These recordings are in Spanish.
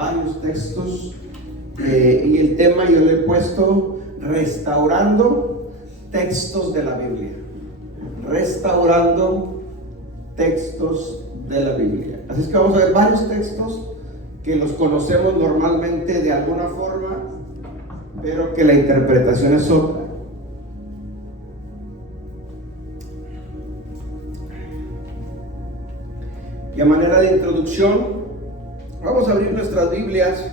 varios textos y el tema yo le he puesto restaurando textos de la Biblia. Restaurando textos de la Biblia. Así es que vamos a ver varios textos que los conocemos normalmente de alguna forma, pero que la interpretación es otra. Y a manera de introducción, vamos a abrir nuestras Biblias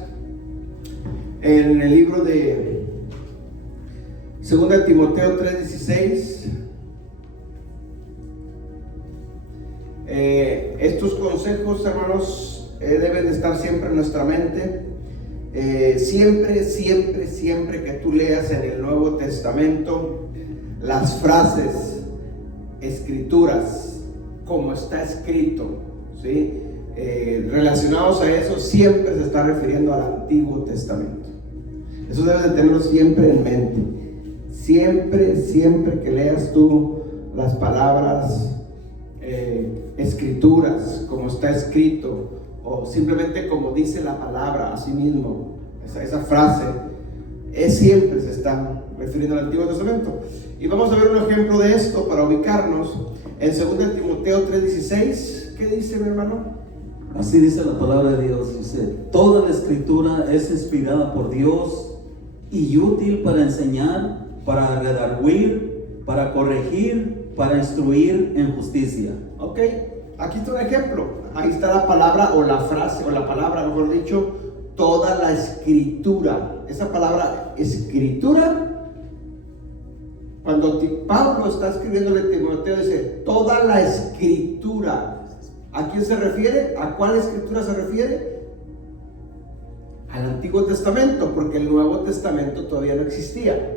en el libro de 2 Timoteo 3:16. Estos consejos, hermanos, deben de estar siempre en nuestra mente. Siempre que tú leas en el Nuevo Testamento las frases, escrituras, como está escrito, ¿sí? Relacionados a eso, siempre se está refiriendo al Antiguo Testamento. Eso debes de tenerlo siempre en mente. Siempre que leas tú las palabras, escrituras, como está escrito, o simplemente como dice la palabra a sí mismo, esa frase, siempre se está refiriendo al Antiguo Testamento. Y vamos a ver un ejemplo de esto para ubicarnos en 2 Timoteo 3:16. ¿Qué dice, mi hermano? Así dice la palabra de Dios, dice: toda la escritura es inspirada por Dios y útil para enseñar, para redarguir, para corregir, para instruir en justicia. Ok, aquí está un ejemplo. Ahí está la palabra o la frase o la palabra, mejor dicho, toda la escritura. Esa palabra escritura, cuando Pablo está escribiéndole a Timoteo, dice toda la escritura. ¿A quién se refiere? ¿A cuál escritura se refiere? Al Antiguo Testamento, porque el Nuevo Testamento todavía no existía.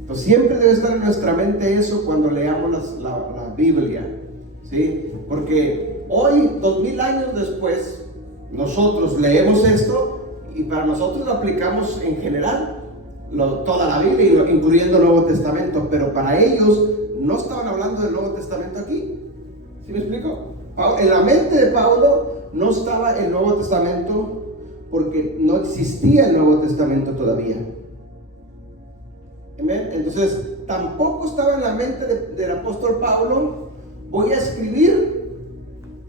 Entonces siempre debe estar en nuestra mente eso cuando leamos la Biblia, ¿sí? Porque hoy, 2000 años después, nosotros leemos esto y para nosotros lo aplicamos en general, toda la Biblia, incluyendo el Nuevo Testamento, pero para ellos no estaban hablando del Nuevo Testamento aquí. ¿Sí me explico? En la mente de Pablo no estaba el Nuevo Testamento porque no existía el Nuevo Testamento todavía. ¿Amén? Entonces tampoco estaba en la mente del apóstol Pablo: voy a escribir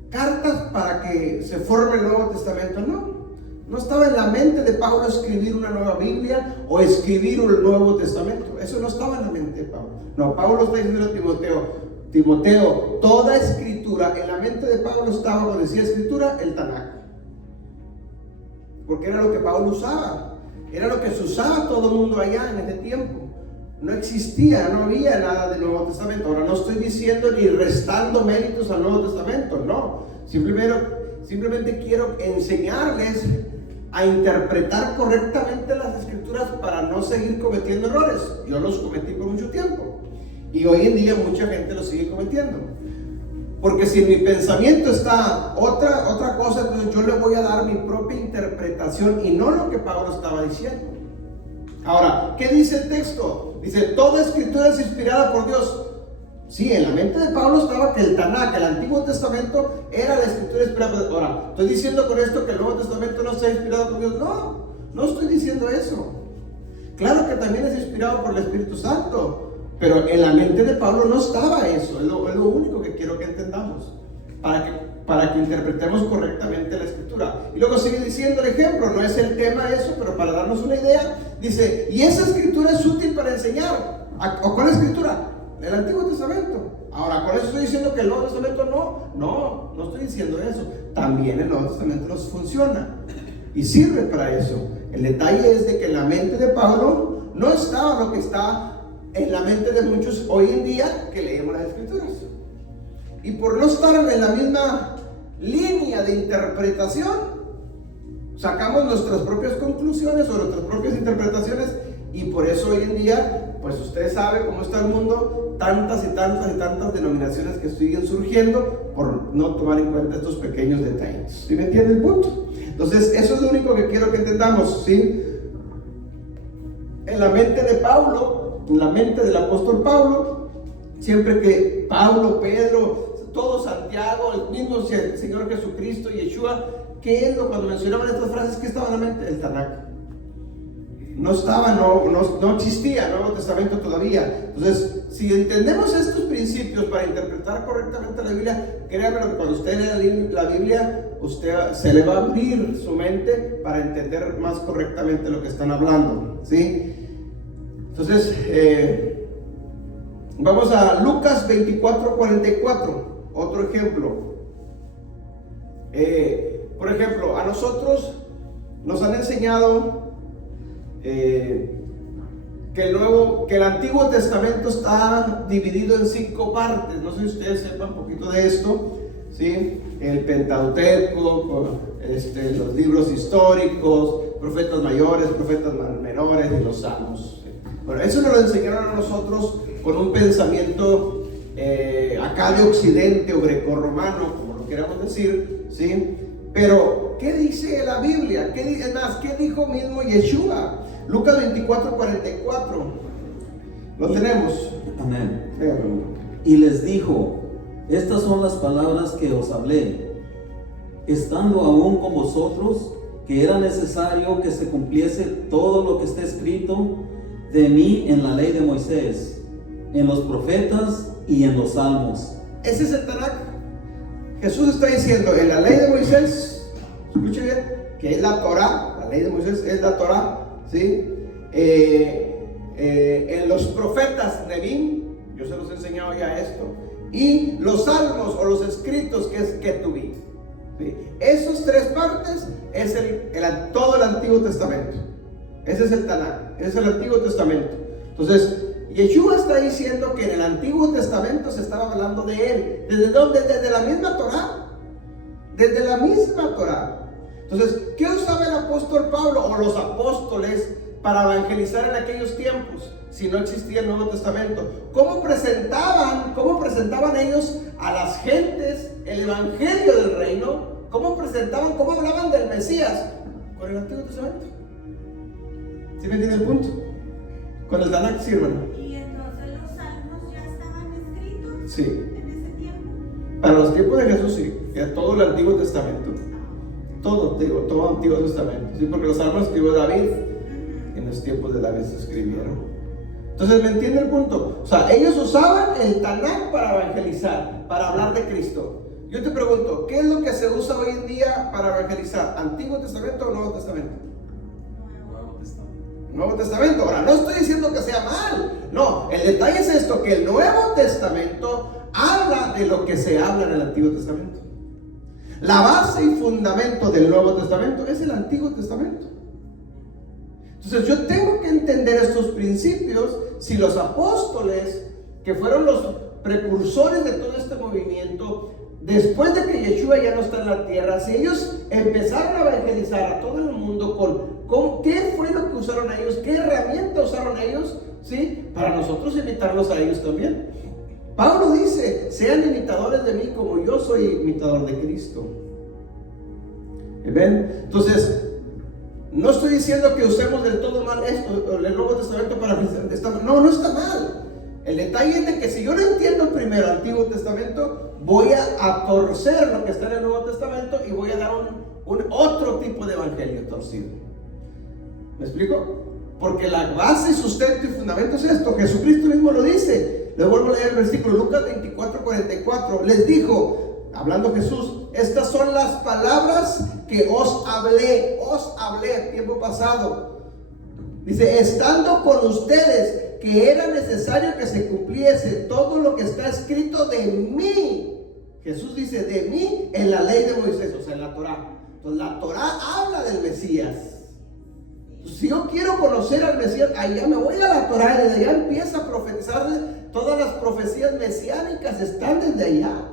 cartas para que se forme el Nuevo Testamento. No estaba en la mente de Pablo escribir una nueva Biblia o escribir un Nuevo Testamento. Eso no estaba en la mente de Pablo. No, Pablo está diciendo a Timoteo, toda escritura. En la mente de Pablo estaba, cuando decía escritura, el Tanakh, porque era lo que Pablo usaba, era lo que se usaba todo el mundo allá en ese tiempo. No existía, no había nada del Nuevo Testamento. Ahora no estoy diciendo ni restando méritos al Nuevo Testamento, no. Simplemente quiero enseñarles a interpretar correctamente las escrituras para no seguir cometiendo errores. Yo los cometí por mucho tiempo y hoy en día mucha gente los sigue cometiendo. Porque si en mi pensamiento está otra cosa, entonces yo le voy a dar mi propia interpretación y no lo que Pablo estaba diciendo. Ahora, ¿qué dice el texto? Dice, toda escritura es inspirada por Dios. Sí, en la mente de Pablo estaba que el Tanakh, el Antiguo Testamento, era la escritura inspirada por Dios. Ahora, ¿estoy diciendo con esto que el Nuevo Testamento no está inspirado por Dios? No estoy diciendo eso. Claro que también es inspirado por el Espíritu Santo, pero en la mente de Pablo no estaba eso. Es lo único que quiero que entendamos, para que interpretemos correctamente la escritura. Y luego sigue diciendo el ejemplo, no es el tema eso, pero para darnos una idea, dice, y esa escritura es útil para enseñar. ¿O cuál escritura? El Antiguo Testamento. Ahora, ¿con eso estoy diciendo que el Nuevo Testamento no estoy diciendo eso. También el Nuevo Testamento nos funciona y sirve para eso. El detalle es de que en la mente de Pablo no estaba lo que está en la mente de muchos hoy en día que leemos las escrituras. Y por no estar en la misma línea de interpretación, sacamos nuestras propias conclusiones o nuestras propias interpretaciones, y por eso hoy en día, pues usted sabe cómo está el mundo, tantas denominaciones que siguen surgiendo por no tomar en cuenta estos pequeños detalles. ¿Sí me entiende el punto? Entonces, eso es lo único que quiero que entendamos, ¿sí? En la mente de Pablo, en la mente del apóstol Pablo, siempre que Pablo, Pedro, todo Santiago, el mismo Señor Jesucristo, Yeshua, ¿qué es lo cuando mencionaban estas frases? ¿Qué estaba en la mente? El Tanakh. No estaba, no existía el Nuevo Testamento todavía. Entonces, si entendemos estos principios para interpretar correctamente la Biblia, créanme que cuando usted lea la Biblia, usted se le va a abrir su mente para entender más correctamente lo que están hablando, ¿sí? Entonces, vamos a Lucas 24:44, otro ejemplo. Por ejemplo, a nosotros nos han enseñado que el Antiguo Testamento está dividido en 5 partes. No sé si ustedes sepan un poquito de esto, ¿sí? El Pentateuco, los libros históricos, profetas mayores, profetas menores y los salmos. Bueno, eso nos lo enseñaron a nosotros con un pensamiento acá de Occidente o grecorromano, como lo queramos decir, ¿sí? Pero, ¿qué dice la Biblia? ¿Qué dijo mismo Yeshua? Lucas 24:44. Lo tenemos. Amén. Y les dijo: estas son las palabras que os hablé, estando aún con vosotros, que era necesario que se cumpliese todo lo que está escrito de mí en la ley de Moisés, en los profetas y en los salmos. Ese es el Tanakh. Jesús está diciendo en la ley de Moisés, escuche bien, que es la Torah. La ley de Moisés es la Torah, ¿sí? En los profetas Nebim, yo se los he enseñado ya esto, y los salmos o los escritos, que es Ketuvim, ¿sí? Esos 3 partes es todo el Antiguo Testamento. Ese es el Tanakh, ese es el Antiguo Testamento. Entonces, Yeshua está diciendo que en el Antiguo Testamento se estaba hablando de él. ¿Desde dónde? Desde la misma Torah. Desde la misma Torah. Entonces, ¿qué usaba el apóstol Pablo o los apóstoles para evangelizar en aquellos tiempos, si no existía el Nuevo Testamento? ¿Cómo presentaban ellos a las gentes el evangelio del reino? ¿Cómo hablaban del Mesías? Con el Antiguo Testamento. ¿Sí me entiende el punto? Con el Tanakh, sí, hermano. ¿Y entonces los salmos ya estaban escritos? Sí. En ese tiempo. Para los tiempos de Jesús, sí. Era todo el Antiguo Testamento. Todo Antiguo Testamento. Sí, porque los salmos escribió David. En los tiempos de David se escribieron. Entonces, ¿me entiende el punto? O sea, ellos usaban el Tanakh para evangelizar, para hablar de Cristo. Yo te pregunto, ¿qué es lo que se usa hoy en día para evangelizar? ¿Antiguo Testamento o Nuevo Testamento? Nuevo Testamento. Ahora, no estoy diciendo que sea mal. No, el detalle es esto, que el Nuevo Testamento habla de lo que se habla en el Antiguo Testamento. La base y fundamento del Nuevo Testamento es el Antiguo Testamento. Entonces yo tengo que entender estos principios. Si los apóstoles, que fueron los precursores de todo este movimiento, después de que Yeshua ya no está en la tierra, si ellos empezaron a evangelizar a todo el mundo con ¿qué fue lo que usaron ellos? ¿Qué herramienta usaron ellos? ¿Sí? Para nosotros imitarlos a ellos también. Pablo dice: sean imitadores de mí como yo soy imitador de Cristo. ¿Ven? Entonces, no estoy diciendo que usemos del todo mal esto, el Nuevo Testamento para evangelizar. No está mal. El detalle es de que si yo no entiendo el primer Antiguo Testamento, voy a torcer lo que está en el Nuevo Testamento y voy a dar un otro tipo de evangelio torcido. ¿Me explico? Porque la base, sustento y fundamento es esto. Jesucristo mismo lo dice. Les vuelvo a leer el versículo, Lucas 24:44. Les dijo, hablando Jesús: estas son las palabras que os hablé, tiempo pasado. Dice: estando con ustedes, que era necesario que se cumpliese todo lo que está escrito de mí. Jesús dice de mí en la ley de Moisés, o sea, en la Torah. Entonces la Torah habla del Mesías. Entonces, si yo quiero conocer al Mesías, allá me voy a la Torah y desde allá empieza a profetizar. Todas las profecías mesiánicas están desde allá.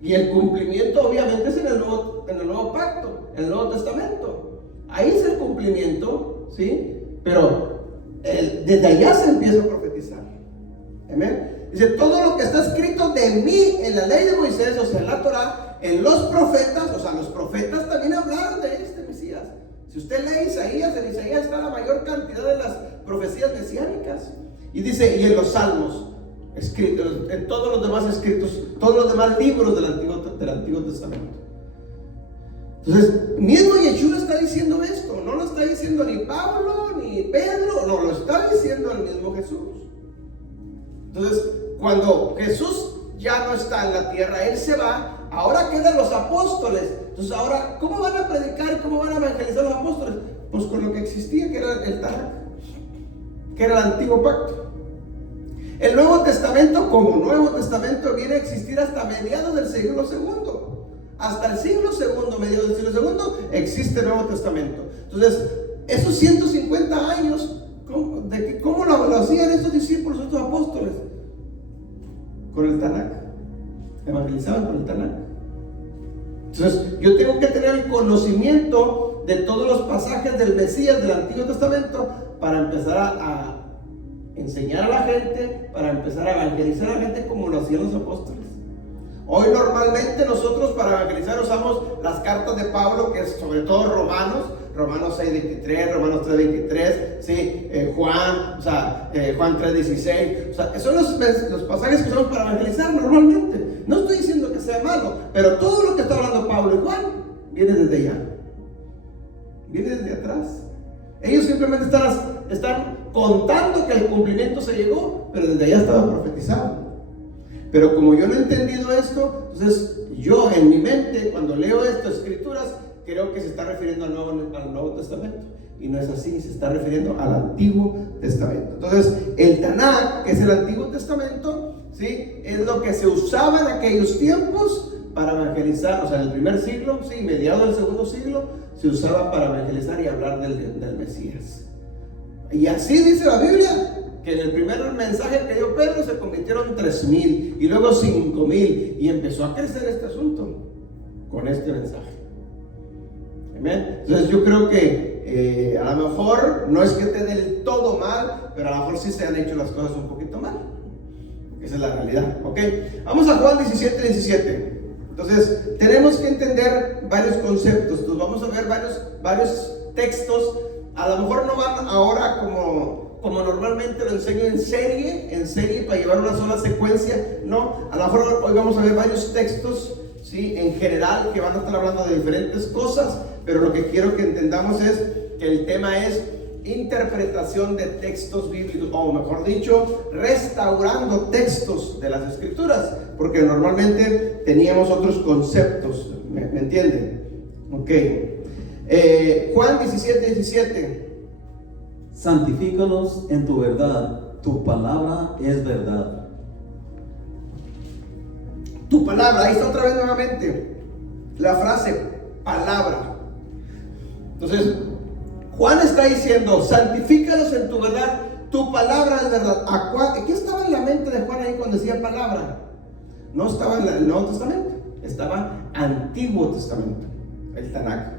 Y el cumplimiento obviamente es en el nuevo pacto, en el Nuevo Testamento. Ahí es el cumplimiento, ¿sí? Pero desde allá se empieza a profetizar. Amén. Dice: todo lo que está escrito de mí en la ley de Moisés, o sea, en la Torah, en los profetas, o sea, los profetas también hablaron de este Mesías. Si usted lee Isaías, en Isaías está la mayor cantidad de las profecías mesiánicas. Y dice: y en los salmos, escritos, en todos los demás escritos, todos los demás libros del Antiguo Testamento. Entonces, mismo Yeshua está diciendo esto, no lo está diciendo ni Pablo ni Pedro, no, lo está diciendo el mismo Jesús. Entonces, cuando Jesús ya no está en la tierra, Él se va, ahora quedan los apóstoles. Entonces, ahora, ¿cómo van a predicar? ¿Cómo van a evangelizar los apóstoles? Pues con lo que existía, que era el Tanakh, que era el antiguo pacto. El Nuevo Testamento, como Nuevo Testamento, viene a existir hasta mediados del siglo segundo. Hasta el siglo segundo, mediados del siglo segundo, existe el Nuevo Testamento. Entonces, esos 150 años, ¿cómo lo hacían estos discípulos, estos apóstoles? Con el Tanakh. Evangelizaban con el Tanakh. Entonces, yo tengo que tener el conocimiento de todos los pasajes del Mesías del Antiguo Testamento para empezar a enseñar a la gente, para empezar a evangelizar a la gente como lo hacían los apóstoles. Hoy normalmente nosotros para evangelizar usamos las cartas de Pablo, que es sobre todo Romanos 6:23, Romanos 3:23, ¿sí? Juan 3:16, o sea, son los pasajes que usamos para evangelizar normalmente. No estoy diciendo que sea malo, pero todo lo que está hablando Pablo y Juan viene desde allá, viene desde atrás. Ellos simplemente están contando que el cumplimiento se llegó, pero desde allá estaba profetizado. Pero como yo no he entendido esto, entonces yo en mi mente, cuando leo estas escrituras, creo que se está refiriendo al Nuevo Testamento. Y no es así, se está refiriendo al Antiguo Testamento. Entonces, el Tanakh, que es el Antiguo Testamento, ¿sí? Es lo que se usaba en aquellos tiempos para evangelizar. O sea, en el primer siglo, sí, mediados del segundo siglo, se usaba para evangelizar y hablar del Mesías. Y así dice la Biblia, que en el primer mensaje que dio Pedro se convirtieron 3,000 y luego 5,000, y empezó a crecer este asunto con este mensaje. Amén. Entonces yo creo que a lo mejor no es que esté del todo mal, pero a lo mejor sí se han hecho las cosas un poquito mal. Esa es la realidad. ¿Ok? Vamos a Juan 17:17. Entonces tenemos que entender varios conceptos. Entonces vamos a ver varios textos. A lo mejor no van ahora como normalmente lo enseño en serie para llevar una sola secuencia. No, a lo mejor hoy vamos a ver varios textos, ¿sí? En general, que van a estar hablando de diferentes cosas, pero lo que quiero que entendamos es que el tema es interpretación de textos bíblicos, o mejor dicho, restaurando textos de las escrituras, porque normalmente teníamos otros conceptos. ¿Me entienden? Ok. Juan 17:17. Santifícalos en tu verdad, tu palabra es verdad. Tu palabra, ahí está otra vez nuevamente la frase palabra. Entonces, Juan está diciendo, santifícalos en tu verdad, tu palabra es verdad. ¿Qué estaba en la mente de Juan ahí cuando decía palabra? No estaba en el Nuevo Testamento, estaba Antiguo Testamento, el Tanakh.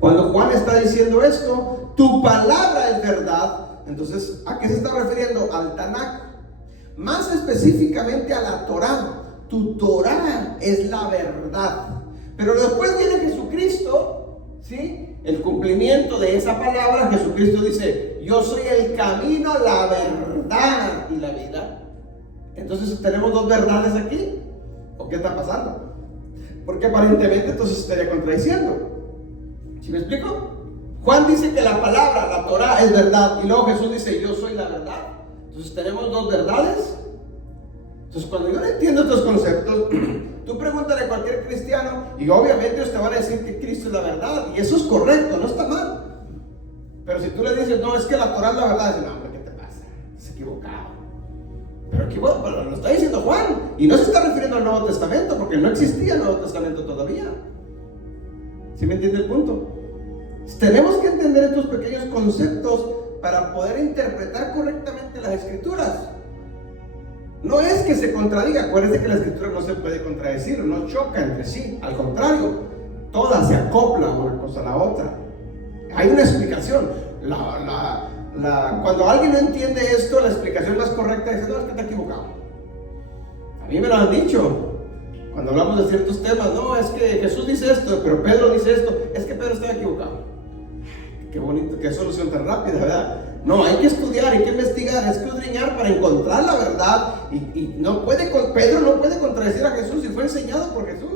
Cuando Juan está diciendo esto, tu palabra es verdad, entonces, ¿a qué se está refiriendo? Al Tanakh. Más específicamente a la Torá. Tu Torá es la verdad. Pero después viene Jesucristo, ¿sí? El cumplimiento de esa palabra. Jesucristo dice, yo soy el camino, la verdad y la vida. Entonces, ¿tenemos dos verdades aquí? ¿O qué está pasando? Porque aparentemente entonces estaría contradiciendo. ¿Sí me explico? Juan dice que la palabra, la Torá, es verdad, y luego Jesús dice, yo soy la verdad. Entonces, ¿tenemos dos verdades? Entonces, cuando yo no entiendo estos conceptos, tú pregúntale a cualquier cristiano, y obviamente ellos te van a decir que Cristo es la verdad, y eso es correcto, no está mal. Pero si tú le dices, no, es que la Torá es la verdad, dicen, no, hombre, ¿qué te pasa? Es equivocado. Pero lo está diciendo Juan, y no se está refiriendo al Nuevo Testamento, porque no existía el Nuevo Testamento todavía. ¿Sí me entiende el punto? Tenemos que entender estos pequeños conceptos para poder interpretar correctamente las escrituras. No es que se contradiga, acuérdense que la escritura no se puede contradecir, no choca entre sí, al contrario, todas se acoplan una cosa a la otra. Hay una explicación. Cuando alguien no entiende esto, la explicación más correcta es, no, es que está equivocado. A mí me lo han dicho. Cuando hablamos de ciertos temas, no, es que Jesús dice esto, pero Pedro dice esto, es que Pedro estaba equivocado. Qué bonito, qué solución tan rápida, ¿verdad? No, hay que estudiar, hay que investigar, escudriñar para encontrar la verdad. Y Pedro no puede contradecir a Jesús si fue enseñado por Jesús.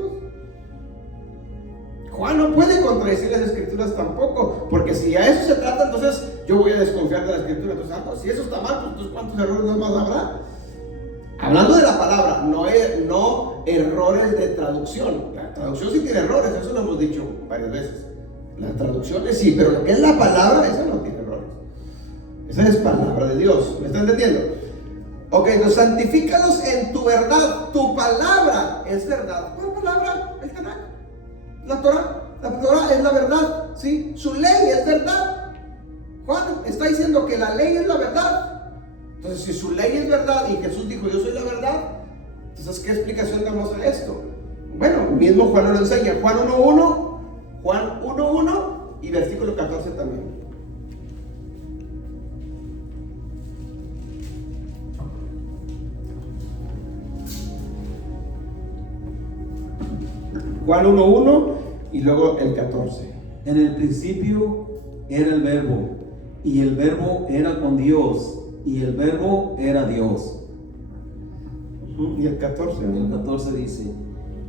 Juan no puede contradecir las escrituras tampoco, porque si a eso se trata, entonces yo voy a desconfiar de la escritura. Entonces, si eso está mal, pues entonces ¿cuántos errores más habrá? Hablando de la palabra, no errores de traducción. La traducción sí tiene errores, eso lo hemos dicho varias veces. Las traducciones sí, pero lo que es la palabra, esa no tiene errores. Esa es palabra de Dios, ¿me está entendiendo? Ok, entonces santifícalos en tu verdad. Tu palabra es verdad. ¿Cuál palabra? El Tanakh. La Torah. La Torah es la verdad, ¿sí? Su ley es verdad. Juan está diciendo que la ley es la verdad. Entonces, si su ley es verdad y Jesús dijo, yo soy la verdad, entonces, ¿qué explicación damos a esto? Bueno, mismo Juan nos lo enseña. Juan 1:1 y versículo 14 también. Juan 1:1 y luego el 14. En el principio era el Verbo, y el Verbo era con Dios, y el Verbo era Dios. Y el 14. El 14 dice,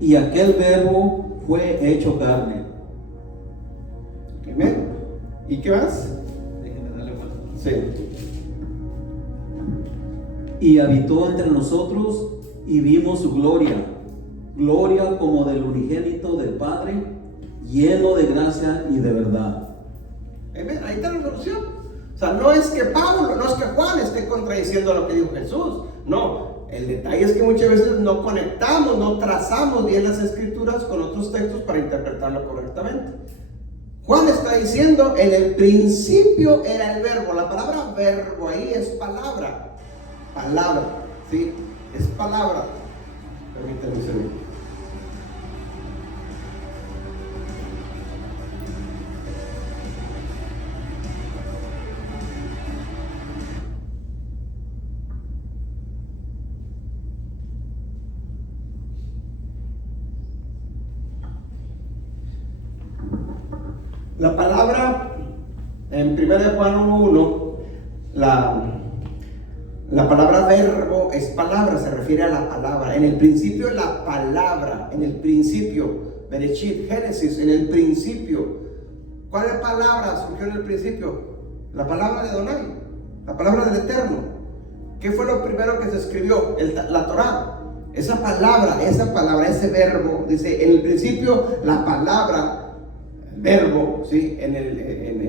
y aquel Verbo fue hecho carne. Amén. ¿Y qué más? Déjenme darle vuelta. Sí. Y habitó entre nosotros, y vimos su gloria, gloria como del unigénito del Padre, lleno de gracia y de verdad. Amén. Ahí está la solución. O sea, no es que Juan esté contradiciendo lo que dijo Jesús. No, el detalle es que muchas veces no conectamos, no trazamos bien las escrituras con otros textos para interpretarlo correctamente. Juan está diciendo, en el principio era el verbo. La palabra verbo ahí es palabra. Palabra, ¿sí? Es palabra. Permítanme un segundo. La palabra, en 1 Juan 1:1, la palabra verbo es palabra, se refiere a la palabra. En el principio la palabra, en el principio, Bereshit, Génesis, en el principio. ¿Cuál palabra surgió en el principio? La palabra de Adonai, la palabra del Eterno. ¿Qué fue lo primero que se escribió? La Torah. Esa palabra, ese verbo, dice, en el principio la palabra, verbo, ¿sí? En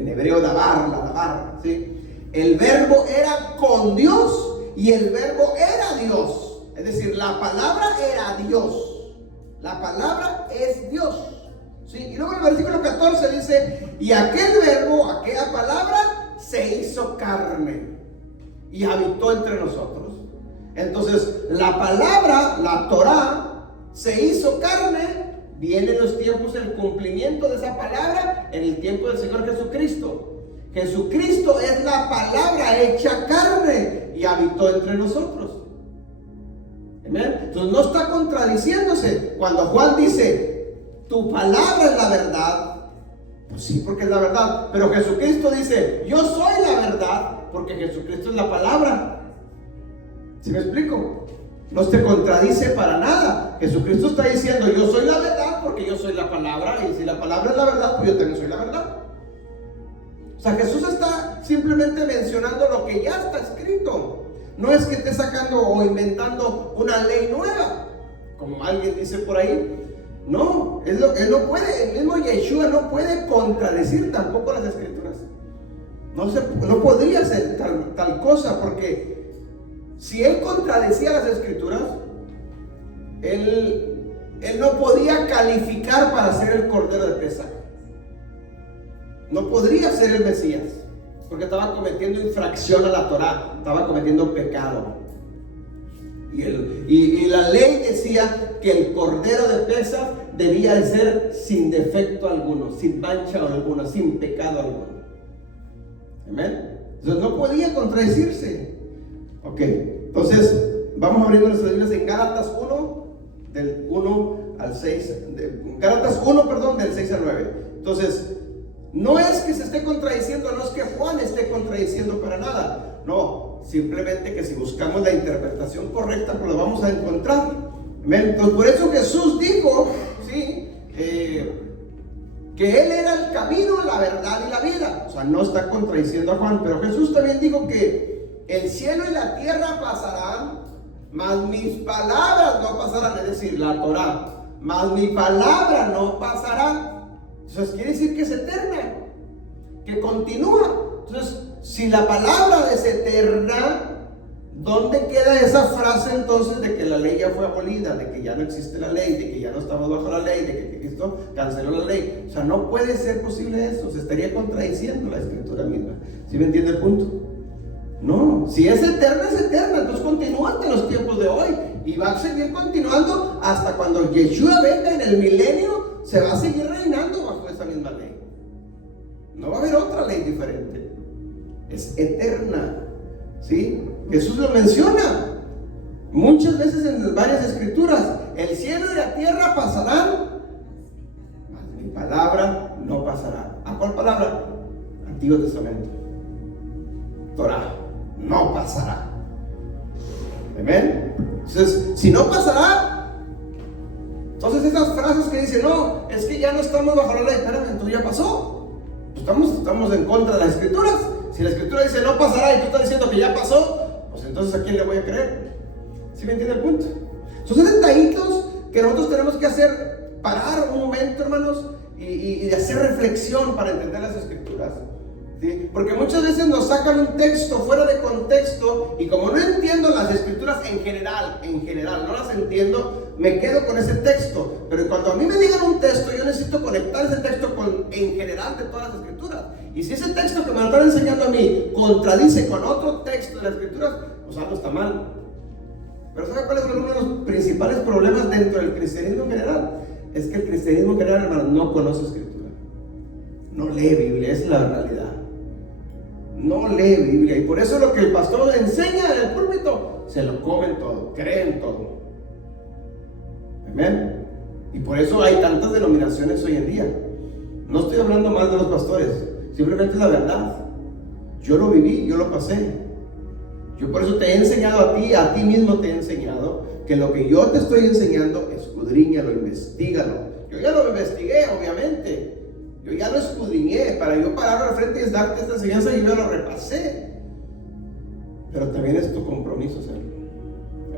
hebreo dabar, ¿sí? El verbo era con Dios y el verbo era Dios. Es decir, la palabra era Dios. La palabra es Dios, ¿sí? Y luego el versículo 14 dice, y aquel verbo, aquella palabra, se hizo carne y habitó entre nosotros. Entonces, la palabra, la Torah, se hizo carne. Vienen los tiempos del cumplimiento de esa palabra en el tiempo del Señor Jesucristo. Jesucristo es la palabra hecha carne y habitó entre nosotros. ¿Amén? Entonces no está contradiciéndose. Cuando Juan dice, tu palabra es la verdad, pues sí, porque es la verdad. Pero Jesucristo dice, yo soy la verdad, porque Jesucristo es la palabra. ¿Sí me explico? No se contradice para nada. Jesucristo está diciendo, yo soy la verdad porque yo soy la palabra, y si la palabra es la verdad, pues yo también soy la verdad. O sea, Jesús está simplemente mencionando lo que ya está escrito. No es que esté sacando o inventando una ley nueva, como alguien dice por ahí. No, él no puede, el mismo Yeshua no puede contradecir tampoco las escrituras. No podría hacer tal cosa, porque si él contradecía las escrituras, él no podía calificar para ser el Cordero de Pesaj. No podría ser el Mesías, porque estaba cometiendo infracción a la Torah, estaba cometiendo pecado. Y la ley decía que el Cordero de Pesaj debía de ser sin defecto alguno, sin mancha alguna, sin pecado alguno. Amén. Entonces no podía contradecirse. Ok, entonces vamos abriendo nuestras Biblias en Gálatas 1, del 1 al 6, Gálatas 1, perdón, del 6 al 9. Entonces, no es que se esté contradiciendo, no es que Juan esté contradiciendo para nada. No, simplemente que si buscamos la interpretación correcta, pues lo vamos a encontrar. Entonces, por eso Jesús dijo, ¿sí? que Él era el camino, la verdad y la vida. O sea, no está contradiciendo a Juan, pero Jesús también dijo que el cielo y la tierra pasarán, mas mis palabras no pasarán, es decir, la Torah, mas mi palabra no pasará. Entonces quiere decir que es eterna, que continúa. Entonces, si la palabra es eterna, ¿dónde queda esa frase entonces de que la ley ya fue abolida, de que ya no existe la ley, de que ya no estamos bajo la ley, de que Cristo canceló la ley? O sea, no puede ser posible eso, se estaría contradiciendo la escritura misma. ¿Sí me entiende el punto? No, si es eterna, entonces continúa hasta los tiempos de hoy y va a seguir continuando hasta cuando Yeshua venga en el milenio, se va a seguir reinando bajo esa misma ley. No va a haber otra ley diferente, es eterna, ¿sí? Jesús lo menciona muchas veces en varias escrituras: el cielo y la tierra pasarán, mas mi palabra no pasará. ¿A cuál palabra? Antiguo Testamento, Torah. No pasará. Amén. Entonces, si no pasará, entonces esas frases que dicen, no, es que ya no estamos bajo la ley, espérame, entonces ya pasó. Pues estamos en contra de las escrituras. Si la escritura dice no pasará y tú estás diciendo que ya pasó, pues entonces ¿a quién le voy a creer? ¿Sí me entiende el punto? Son detallitos que nosotros tenemos que hacer, parar un momento, hermanos, y hacer reflexión para entender las escrituras. ¿Sí? Porque muchas veces nos sacan un texto fuera de contexto y como no entiendo las escrituras en general, no las entiendo, me quedo con ese texto. Pero cuando a mí me digan un texto, yo necesito conectar ese texto en general de todas las escrituras. Y si ese texto que me lo están enseñando a mí contradice con otro texto de las escrituras, pues algo está mal. Pero ¿sabe cuál es uno de los principales problemas dentro del cristianismo en general? Es que el cristianismo en general, hermano, no conoce escritura, no lee Biblia, es la realidad. No lee Biblia, y por eso lo que el pastor le enseña en el púlpito se lo comen todo, creen todo. Amén. Y por eso hay tantas denominaciones hoy en día. No estoy hablando mal de los pastores, simplemente es la verdad. Yo lo viví, yo lo pasé. Yo por eso te he enseñado a ti mismo te he enseñado que lo que yo te estoy enseñando, escudriñalo, investígalo. Yo ya lo investigué, obviamente. Yo ya lo escudriñé para yo parar al frente y darte esta enseñanza, y yo lo repasé. Pero también es tu compromiso hacerlo.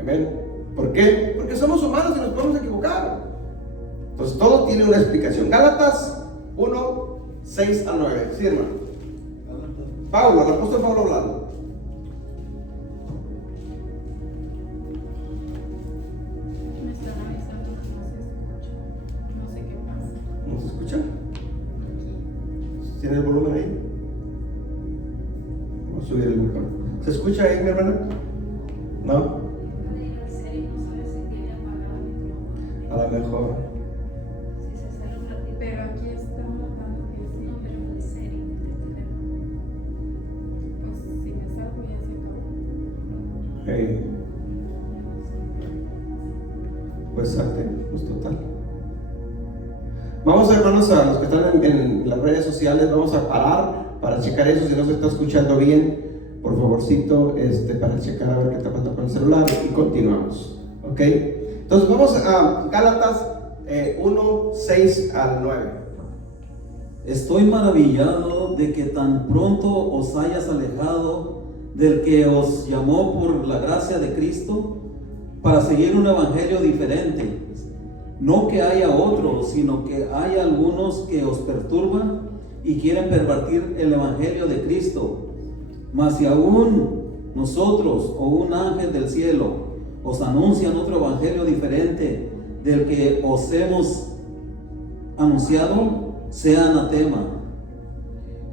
Amén. ¿Por qué? Porque somos humanos y nos podemos equivocar. Entonces todo tiene una explicación. Gálatas 1, 6 al 9. Sí, hermano. Pablo, el apóstol Pablo hablando. Me están avisando que no se escucha. No sé qué pasa. ¿No se escucha? ¿Tiene el volumen ahí? Vamos a subir el micrófono. ¿Se escucha ahí, mi hermana? ¿No? A lo mejor. Pero aquí está marcando que es nombre de serie de teléfono. Pues si me salgo ya se acabó. Hey. Pues salte, pues total. Vamos, hermanos, a los que están en las redes sociales, vamos a parar para checar eso. Si no se está escuchando bien, por favorcito, para checar a ver qué está pasando con el celular, y continuamos. ¿Ok? Entonces vamos a Gálatas 1, 6 al 9. Estoy maravillado de que tan pronto os hayas alejado del que os llamó por la gracia de Cristo para seguir un evangelio diferente. No que haya otro, sino que hay algunos que os perturban y quieren pervertir el evangelio de Cristo. Mas si aún nosotros o un ángel del cielo os anuncian otro evangelio diferente del que os hemos anunciado, sea anatema.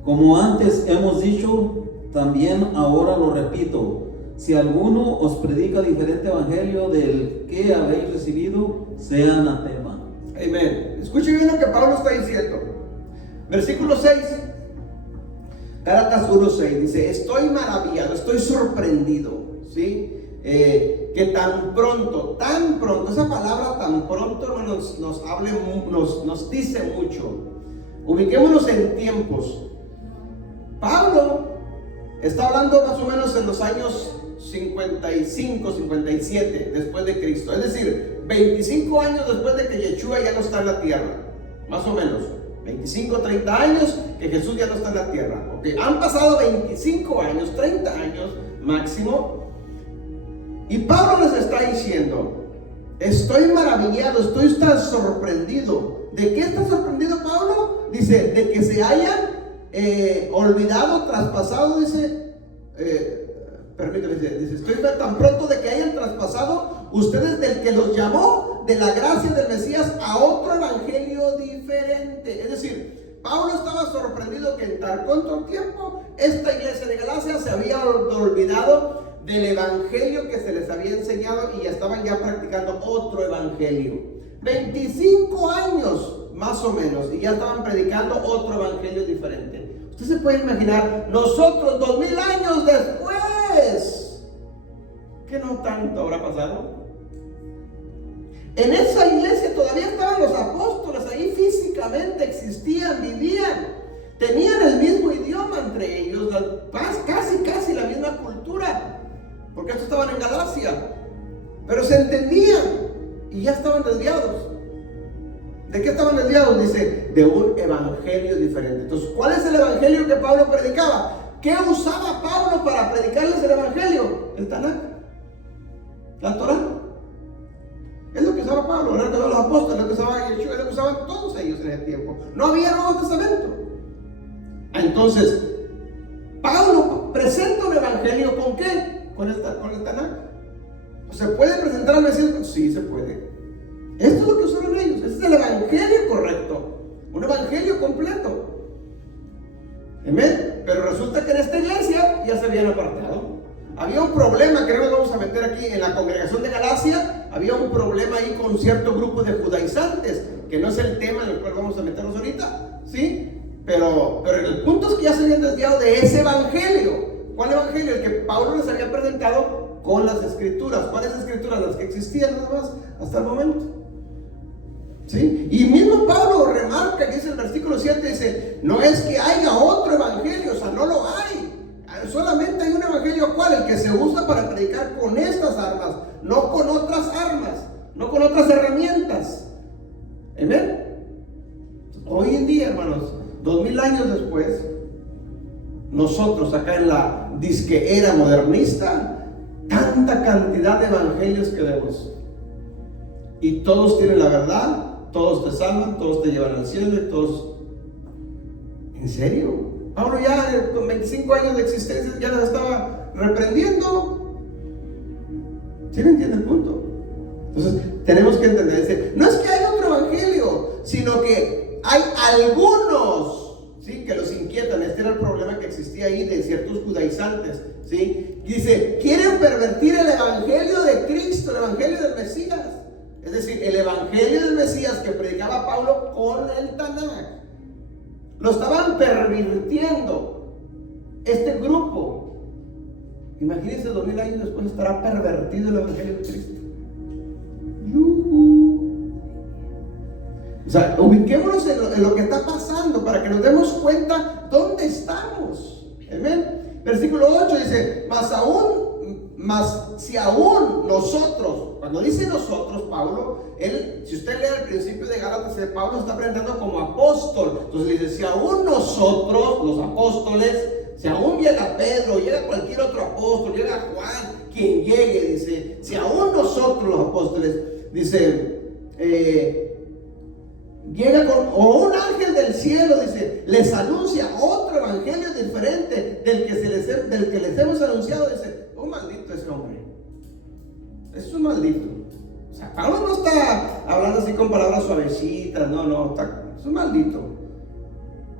Como antes hemos dicho, también ahora lo repito: si alguno os predica diferente evangelio del que habéis recibido, sea anatema. Amén. Escuche bien lo que Pablo está diciendo. Versículo 6. Gálatas 1:6 dice: estoy maravillado, estoy sorprendido, ¿sí? Que tan pronto, esa palabra tan pronto, hermanos, nos dice mucho. Ubiquémonos en tiempos. Pablo está hablando más o menos en los años 55, 57 después de Cristo, es decir, 25 años después de que Yeshua ya no está en la tierra, más o menos, 25, 30 años que Jesús ya no está en la tierra. Okay. Han pasado 25 años, 30 años máximo. Y Pablo les está diciendo, estoy maravillado, estoy tan sorprendido. ¿De qué está sorprendido Pablo? Dice, de que se hayan olvidado, traspasado, dice, permíteme, dice, estoy tan pronto de que hayan traspasado ustedes del que los llamó de la gracia del Mesías a otro evangelio diferente. Es decir, Pablo estaba sorprendido que en tan corto tiempo esta iglesia de Galacia se había olvidado del evangelio que se les había enseñado y estaban ya practicando otro evangelio. 25 años más o menos y ya estaban predicando otro evangelio diferente. Usted se puede imaginar, nosotros 2000 años después, ¿qué no tanto habrá pasado? En esa iglesia todavía estaban los apóstoles, ahí físicamente existían, vivían, tenían el mismo idioma entre ellos, casi la misma cultura, porque estos estaban en Galacia, pero se entendían y ya estaban desviados. ¿De qué estaban desviados? Dice, de un evangelio diferente. Entonces, ¿cuál es el evangelio que Pablo predicaba? ¿Qué usaba Pablo para predicarles el evangelio? El Tanakh, la Torah. Es lo que usaba Pablo, es lo que usaban los apóstoles, es lo que usaba Yeshua, es lo que usaban todos ellos en ese tiempo. No había Nuevo Testamento. Entonces, Pablo presenta un evangelio ¿con qué? Con el Tanakh. ¿Se puede presentar al Mesías? Sí, se puede. Esto es lo que usaron ellos. Este es el evangelio correcto, un evangelio completo. Amén. Pero resulta que en esta iglesia ya se habían apartado. Había un problema que no nos vamos a meter aquí en la congregación de Galacia. Había un problema ahí con cierto grupo de judaizantes, que no es el tema en el cual vamos a meternos ahorita, ¿sí? Pero el punto es que ya se habían desviado de ese evangelio. ¿Cuál evangelio? El que Pablo les había presentado con las escrituras. ¿Cuáles escrituras? Las que existían nada más hasta el momento. ¿Sí? Y mismo Pablo remarca que dice el versículo 7, dice, no es que haya otro evangelio, o sea, no lo hay. Solamente hay un evangelio, ¿cuál? El que se usa para predicar con estas armas, no con otras armas, no con otras herramientas. ¿Amén? Hoy en día, hermanos, 2000 años después, nosotros acá en la disque era modernista, tanta cantidad de evangelios que vemos. Y todos tienen la verdad, todos te salvan, todos te llevan al cielo y todos... ¿En serio? Pablo ya con 25 años de existencia ya nos estaba reprendiendo. ¿Sí me entiende el punto? Entonces tenemos que entender, dice, no es que haya otro evangelio, sino que hay algunos, ¿sí?, que los inquietan. Este era el problema que existía ahí de ciertos judaizantes, ¿sí? Dice, quieren pervertir el evangelio de Cristo, el evangelio del Mesías. Es decir, el evangelio del Mesías que predicaba Pablo con el Tanakh. Lo estaban pervirtiendo este grupo. Imagínense, 2000 años después estará pervertido el evangelio de Cristo. O sea, ubiquémonos en lo que está pasando para que nos demos cuenta dónde estamos. Amén. Versículo 8 dice, mas si aún nosotros, cuando dice nosotros, Pablo, si usted lee el principio de Gálatas, Pablo está presentando como apóstol. Entonces dice, si aún nosotros, los apóstoles, si aún llega Pedro, llega cualquier otro apóstol, llega Juan, quien llegue, dice, si aún nosotros los apóstoles, dice, llega o un ángel del cielo, dice, les anuncia otro evangelio diferente del que les hemos anunciado, dice, oh, maldito ese hombre, es un maldito. O sea, Pablo no está hablando así con palabras suavecitas, no, es un maldito.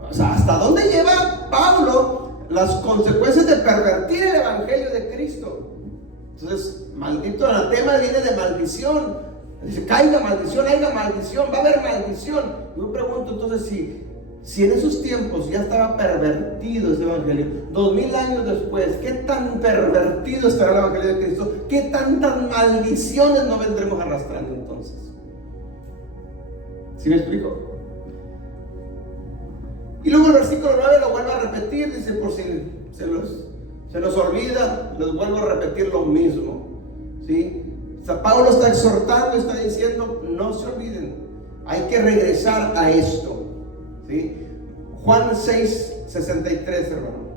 O sea, ¿hasta dónde lleva Pablo las consecuencias de pervertir el evangelio de Cristo? Entonces, maldito, el tema viene de maldición. Dice, caiga maldición, haya maldición, va a haber maldición. Yo me pregunto entonces si en esos tiempos ya estaba pervertido ese evangelio, 2000 años después, ¿qué tan pervertido estará el evangelio de Cristo? ¿Qué tantas maldiciones no vendremos arrastrando entonces? ¿Sí me explico? Y luego el versículo 9 lo vuelve a repetir, dice, por si se nos olvida, les vuelvo a repetir lo mismo, ¿sí? O sea, Pablo está exhortando, está diciendo, no se olviden, hay que regresar a esto, ¿sí? Juan 6:63, hermano.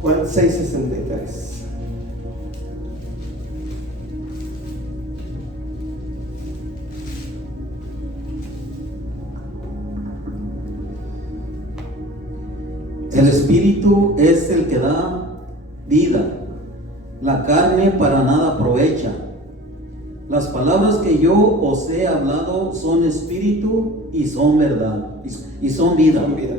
Juan 6:63. El espíritu es el que da vida, la carne para nada aprovecha. Las palabras que yo os he hablado son espíritu y son verdad, y son vida. Son vida.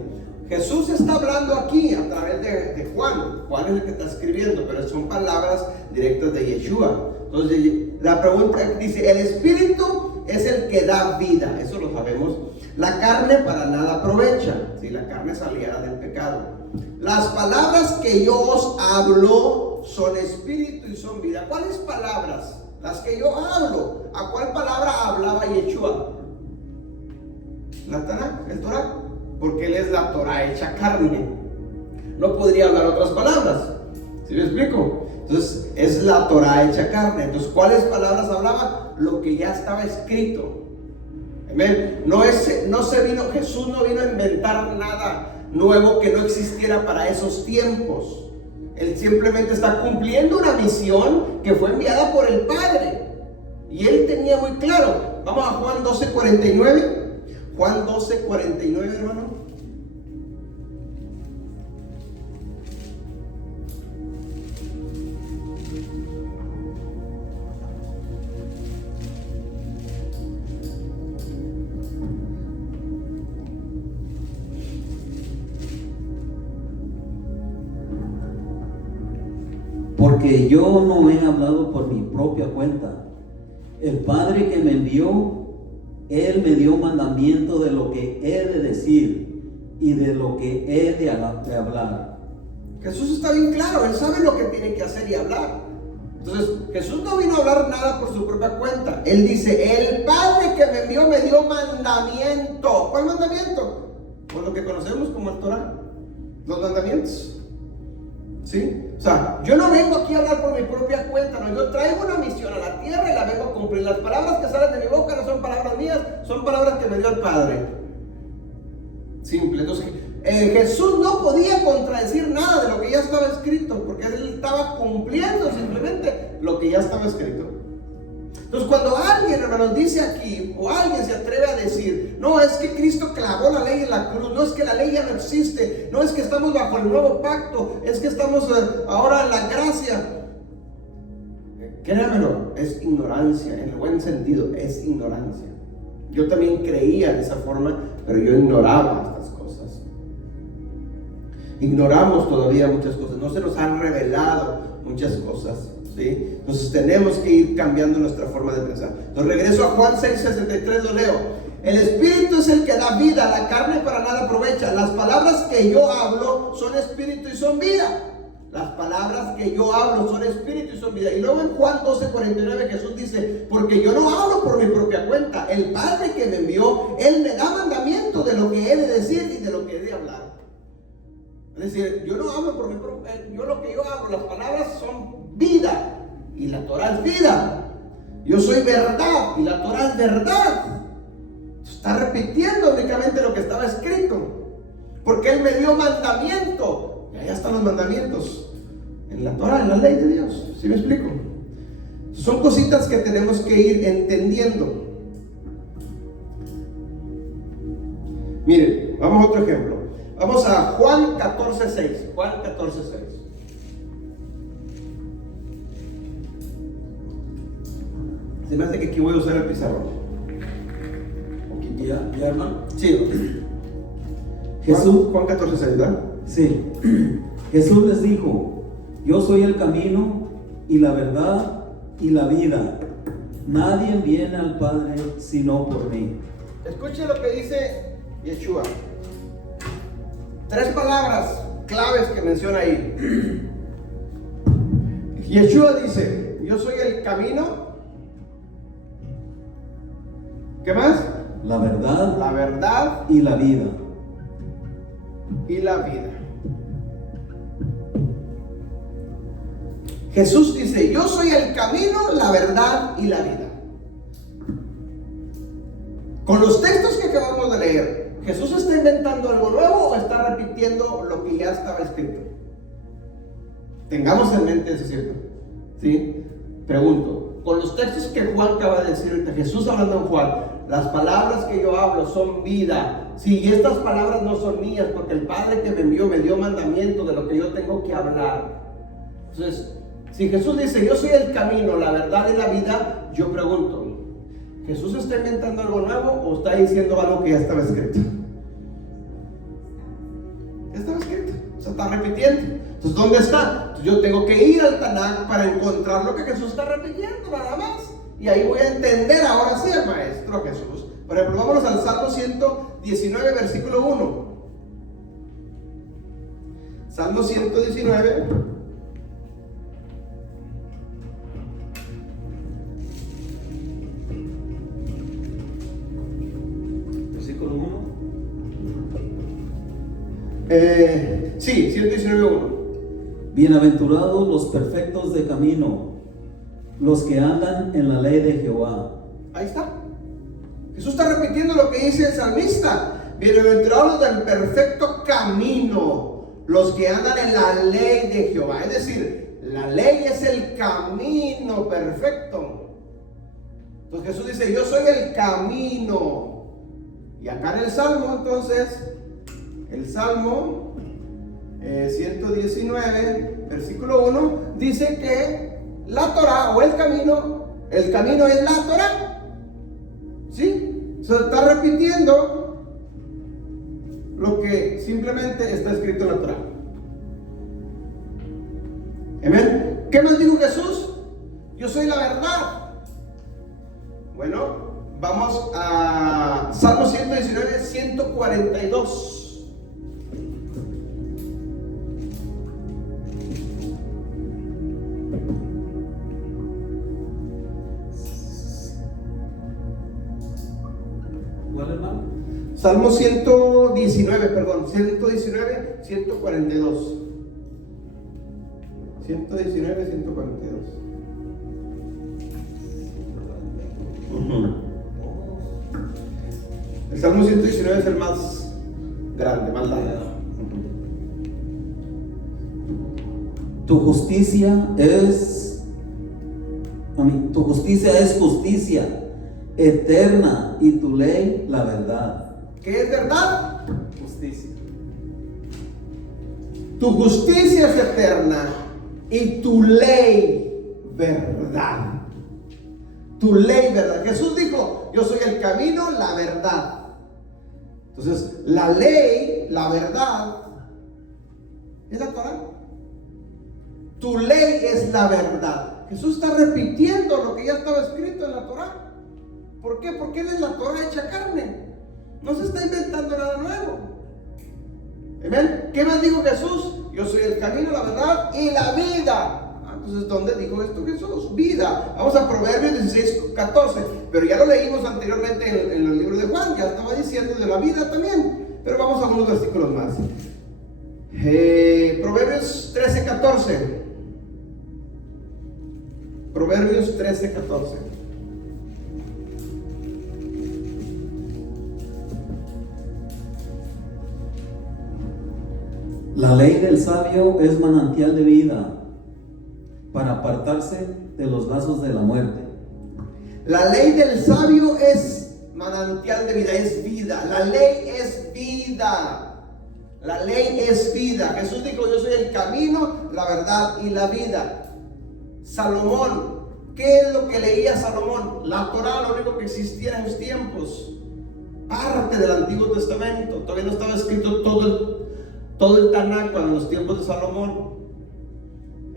Jesús está hablando aquí a través de Juan. Juan es el que está escribiendo, pero son palabras directas de Yeshua. Entonces, la pregunta dice: el espíritu es el que da vida, eso lo sabemos. La carne para nada aprovecha, si la carne saliera del pecado. Las palabras que yo os hablo son espíritu y son vida. ¿Cuáles palabras? Las que yo hablo. ¿A cuál palabra hablaba Yeshua? La Torah, el Torah, porque él es la Torah hecha carne. No podría hablar otras palabras. ¿Sí me explico? Entonces es la Torah hecha carne. Entonces, ¿cuáles palabras hablaba? Lo que ya estaba escrito. Amén. Jesús no vino a inventar nada nuevo que no existiera para esos tiempos. Él simplemente está cumpliendo una misión que fue enviada por el Padre. Y él tenía muy claro. Vamos a Juan 12:49. Juan 12:49, hermano. Porque yo no he hablado por mi propia cuenta. El Padre que me envió, Él me dio mandamiento de lo que he de decir y de lo que he de hablar. Jesús está bien claro, Él sabe lo que tiene que hacer y hablar. Entonces, Jesús no vino a hablar nada por su propia cuenta. Él dice: el Padre que me envió me dio mandamiento. ¿Cuál mandamiento? Pues lo que conocemos como el Torah, los mandamientos. ¿Sí? O sea, yo no vengo aquí a hablar por mi propia cuenta, no, yo traigo una misión a la tierra y la vengo a cumplir. Las palabras que salen de mi boca no son palabras mías, son palabras que me dio el Padre. Simple. Entonces, Jesús no podía contradecir nada de lo que ya estaba escrito, porque él estaba cumpliendo simplemente lo que ya estaba escrito. Entonces, cuando alguien, hermanos, dice aquí, o alguien se atreve a decir: no, es que Cristo clavó la ley en la cruz, no es que la ley ya no existe, no es que estamos bajo el nuevo pacto, es que estamos ahora en la gracia. Créamelo, es ignorancia, en el buen sentido, es ignorancia. Yo también creía de esa forma, pero yo ignoraba estas cosas. Ignoramos todavía muchas cosas, no se nos han revelado muchas cosas. ¿Sí? Entonces tenemos que ir cambiando nuestra forma de pensar. Entonces regreso a Juan 6:63, lo leo. El espíritu es el que da vida, la carne para nada aprovecha. Las palabras que yo hablo son espíritu y son vida. Las palabras que yo hablo son espíritu y son vida. Y luego en Juan 12:49 Jesús dice: porque yo no hablo por mi propia cuenta. El Padre que me envió, Él me da mandamiento de lo que he de decir y de lo que he de hablar. Es decir, yo no hablo por mi propia, yo lo que yo hablo, las palabras son vida y la Torah es vida. Yo soy verdad y la Torah es verdad. Está repitiendo únicamente lo que estaba escrito, porque Él me dio mandamiento. Y allá están los mandamientos en la Torah, en la ley de Dios. ¿Sí me explico? Son cositas que tenemos que ir entendiendo. Miren, vamos a otro ejemplo. Vamos a Juan 14:6. Juan 14:6. Se me hace que aquí voy a usar el pizarrón. ¿Ya, hermano? Sí. Jesús. Juan 14:6, ¿verdad? Sí. Jesús les dijo: yo soy el camino y la verdad y la vida. Nadie viene al Padre sino por mí. Escuche lo que dice Yeshua. 3 palabras claves que menciona ahí. Yeshua dice: yo soy el camino. ¿Qué más? La verdad La verdad y la vida. y la vida. Jesús dice, yo soy el camino, la verdad y la vida. Con los textos que acabamos de leer, ¿Jesús está inventando algo nuevo o está repitiendo lo que ya estaba escrito? Tengamos en mente eso, ¿cierto? ¿Sí? Pregunto, con los textos que Juan acaba de decir ahorita, Jesús hablando en Juan, las palabras que yo hablo son vida. Sí, y estas palabras no son mías, porque el Padre que me envió me dio mandamiento de lo que yo tengo que hablar. Entonces, si Jesús dice, yo soy el camino, la verdad y la vida, yo pregunto, ¿Jesús está inventando algo nuevo o está diciendo algo que ya estaba escrito? Ya estaba escrito, o sea, está repitiendo. Entonces, ¿dónde está? Entonces, yo tengo que ir al Tanakh para encontrar lo que Jesús está repitiendo, nada más. Y ahí voy a entender ahora sí al Maestro Jesús. Por ejemplo, vámonos al Salmo 119, versículo 1. Salmo 119. Versículo 1. Sí, 119.1. Bienaventurados los perfectos de camino, los que andan en la ley de Jehová. Ahí está. Jesús está repitiendo lo que dice el salmista. Bienaventurados del perfecto camino, los que andan en la ley de Jehová. Es decir, la ley es el camino perfecto. Entonces Jesús dice, yo soy el camino. Y acá en el Salmo, entonces, el Salmo 119, versículo 1, dice que la Torah o el camino es la Torah. ¿Sí? Se está repitiendo lo que simplemente está escrito en la Torah. Amén. ¿Qué más dijo Jesús? Yo soy la verdad. Bueno, vamos a Salmo 119, 142. ¿Cuál, hermano? Salmo 119, perdón, 119, 142. 119, 142. El Salmo 119 es el más grande, más largo. Tu justicia es justicia eterna y tu ley la verdad. ¿Qué es verdad? Justicia. Tu justicia es eterna y tu ley verdad. Tu ley verdad. Jesús dijo, yo soy el camino, la verdad. Entonces, la ley, la verdad, es la Torah. Tu ley es la verdad. Jesús está repitiendo lo que ya estaba escrito en la Torah. ¿Por qué? Porque Él es la Torah hecha carne. No se está inventando nada nuevo. ¿Amén? ¿Qué más dijo Jesús? Yo soy el camino, la verdad y la vida. Entonces, ¿dónde dijo esto Jesús? Vida. Vamos a Proverbios 16, 14. Pero ya lo leímos anteriormente en el libro de Juan. Ya estaba diciendo de la vida también. Pero vamos a unos versículos más. Proverbios 13, 14. Proverbios 13, 14. La ley del sabio es manantial de vida para apartarse de los lazos de la muerte. La ley del sabio es manantial de vida, es vida. La ley es vida. La ley es vida. Jesús dijo, yo soy el camino, la verdad y la vida. Salomón, ¿qué es lo que leía Salomón? La Torah, lo único que existía en los tiempos. Parte del Antiguo Testamento. Todavía no estaba escrito todo el Tanakh en los tiempos de Salomón.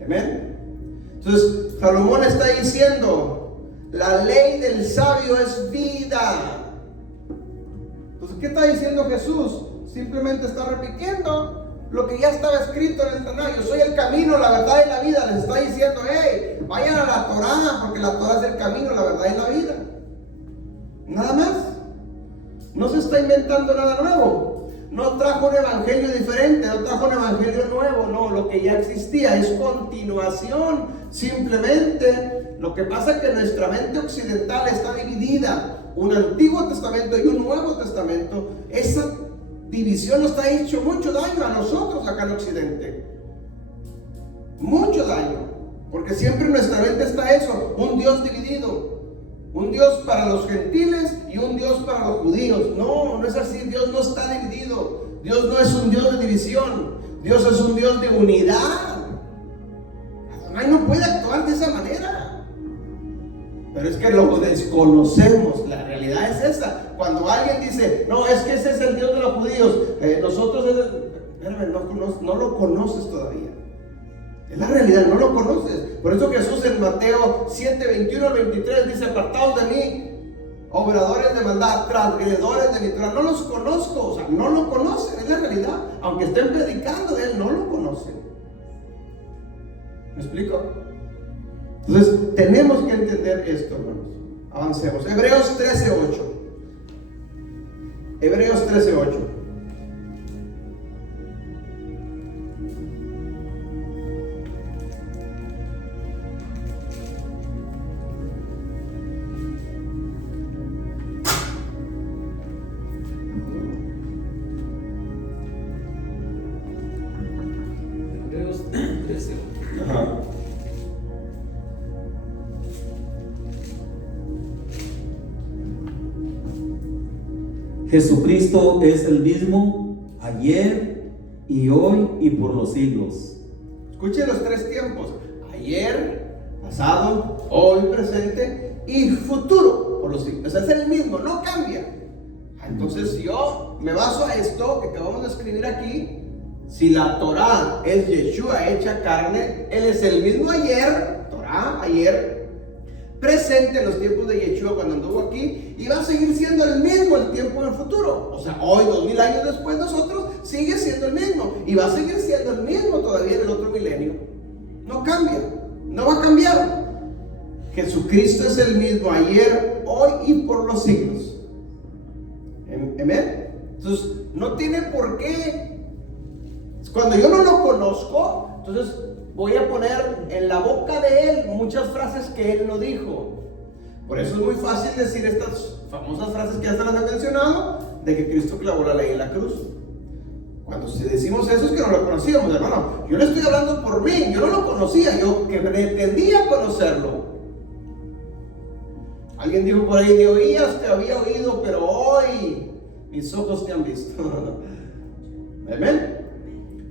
Amén. Entonces, Salomón está diciendo, la ley del sabio es vida. Entonces, ¿qué está diciendo Jesús? Simplemente está repitiendo lo que ya estaba escrito en el Tanakh. Yo soy el camino, la verdad y la vida. Les está diciendo, hey, vayan a la Torah, porque la Torah es el camino, la verdad y la vida. Nada más. No se está inventando nada nuevo. no trajo un evangelio diferente, no trajo un evangelio nuevo, no, lo que ya existía es continuación. Simplemente lo que pasa es que nuestra mente occidental está dividida, un Antiguo Testamento y un Nuevo Testamento. Esa división nos ha hecho mucho daño a nosotros acá en Occidente, mucho daño, porque siempre en nuestra mente está eso, un Dios dividido, un Dios para los gentiles y un Dios para los judíos. No, no es así. Dios no está dividido. Dios no es un Dios de división. Dios es un Dios de unidad. Adonai no puede actuar de esa manera. Pero es que lo desconocemos. La realidad es esa. Cuando alguien dice, no, es que ese es el Dios de los judíos, nosotros no lo conoces todavía. Es la realidad, no lo conoces. Por eso Jesús en Mateo 7, 21 al 23 dice: apartaos de mí, obradores de maldad, transgredores de mi Torah. No los conozco, o sea, no lo conocen, es la realidad. Aunque estén predicando de él, no lo conocen. ¿Me explico? Entonces, tenemos que entender esto, hermanos. Avancemos. Hebreos 13, 8. Hebreos 13, 8. Jesucristo es el mismo ayer y hoy y por los siglos. Escuchen los tres tiempos: ayer, pasado, hoy, presente y futuro por los siglos. O sea, es el mismo, no cambia. Entonces, si yo me baso a esto que acabamos de escribir aquí, si la Torah es Yeshua hecha carne, Él es el mismo ayer, Torah, ayer, presente en los tiempos de Yeshua cuando anduvo aquí, y va a seguir siendo el mismo el tiempo en el futuro. O sea, hoy, 2000 años después, nosotros sigue siendo el mismo, y va a seguir siendo el mismo todavía en el otro milenio. No cambia, no va a cambiar. Jesucristo es el mismo ayer, hoy y por los siglos. Amén. Entonces, no tiene por qué. Cuando yo no lo conozco, entonces voy a poner en la boca de él muchas frases que él no dijo. Por eso es muy fácil decir estas famosas frases que ya se las he mencionado, de que Cristo clavó la ley en la cruz. Cuando decimos eso es que no lo conocíamos, hermano. Yo le estoy hablando por mí, yo no lo conocía, yo que pretendía conocerlo. Alguien dijo por ahí: de oías te había oído, pero hoy mis ojos te han visto. Amén.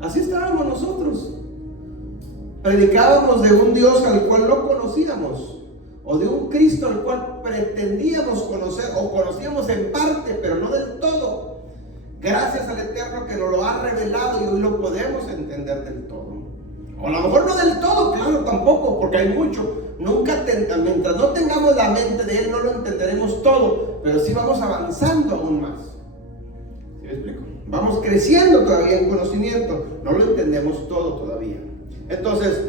Así estábamos nosotros. Predicábamos de un Dios al cual no conocíamos, o de un Cristo al cual pretendíamos conocer, o conocíamos en parte, pero no del todo. Gracias al Eterno que nos lo ha revelado y hoy lo podemos entender del todo. O a lo mejor no del todo, claro, tampoco, porque hay mucho. Mientras no tengamos la mente de Él, no lo entenderemos todo, pero sí vamos avanzando aún más. ¿Sí me explico? Vamos creciendo todavía en conocimiento, no lo entendemos todo todavía. Entonces,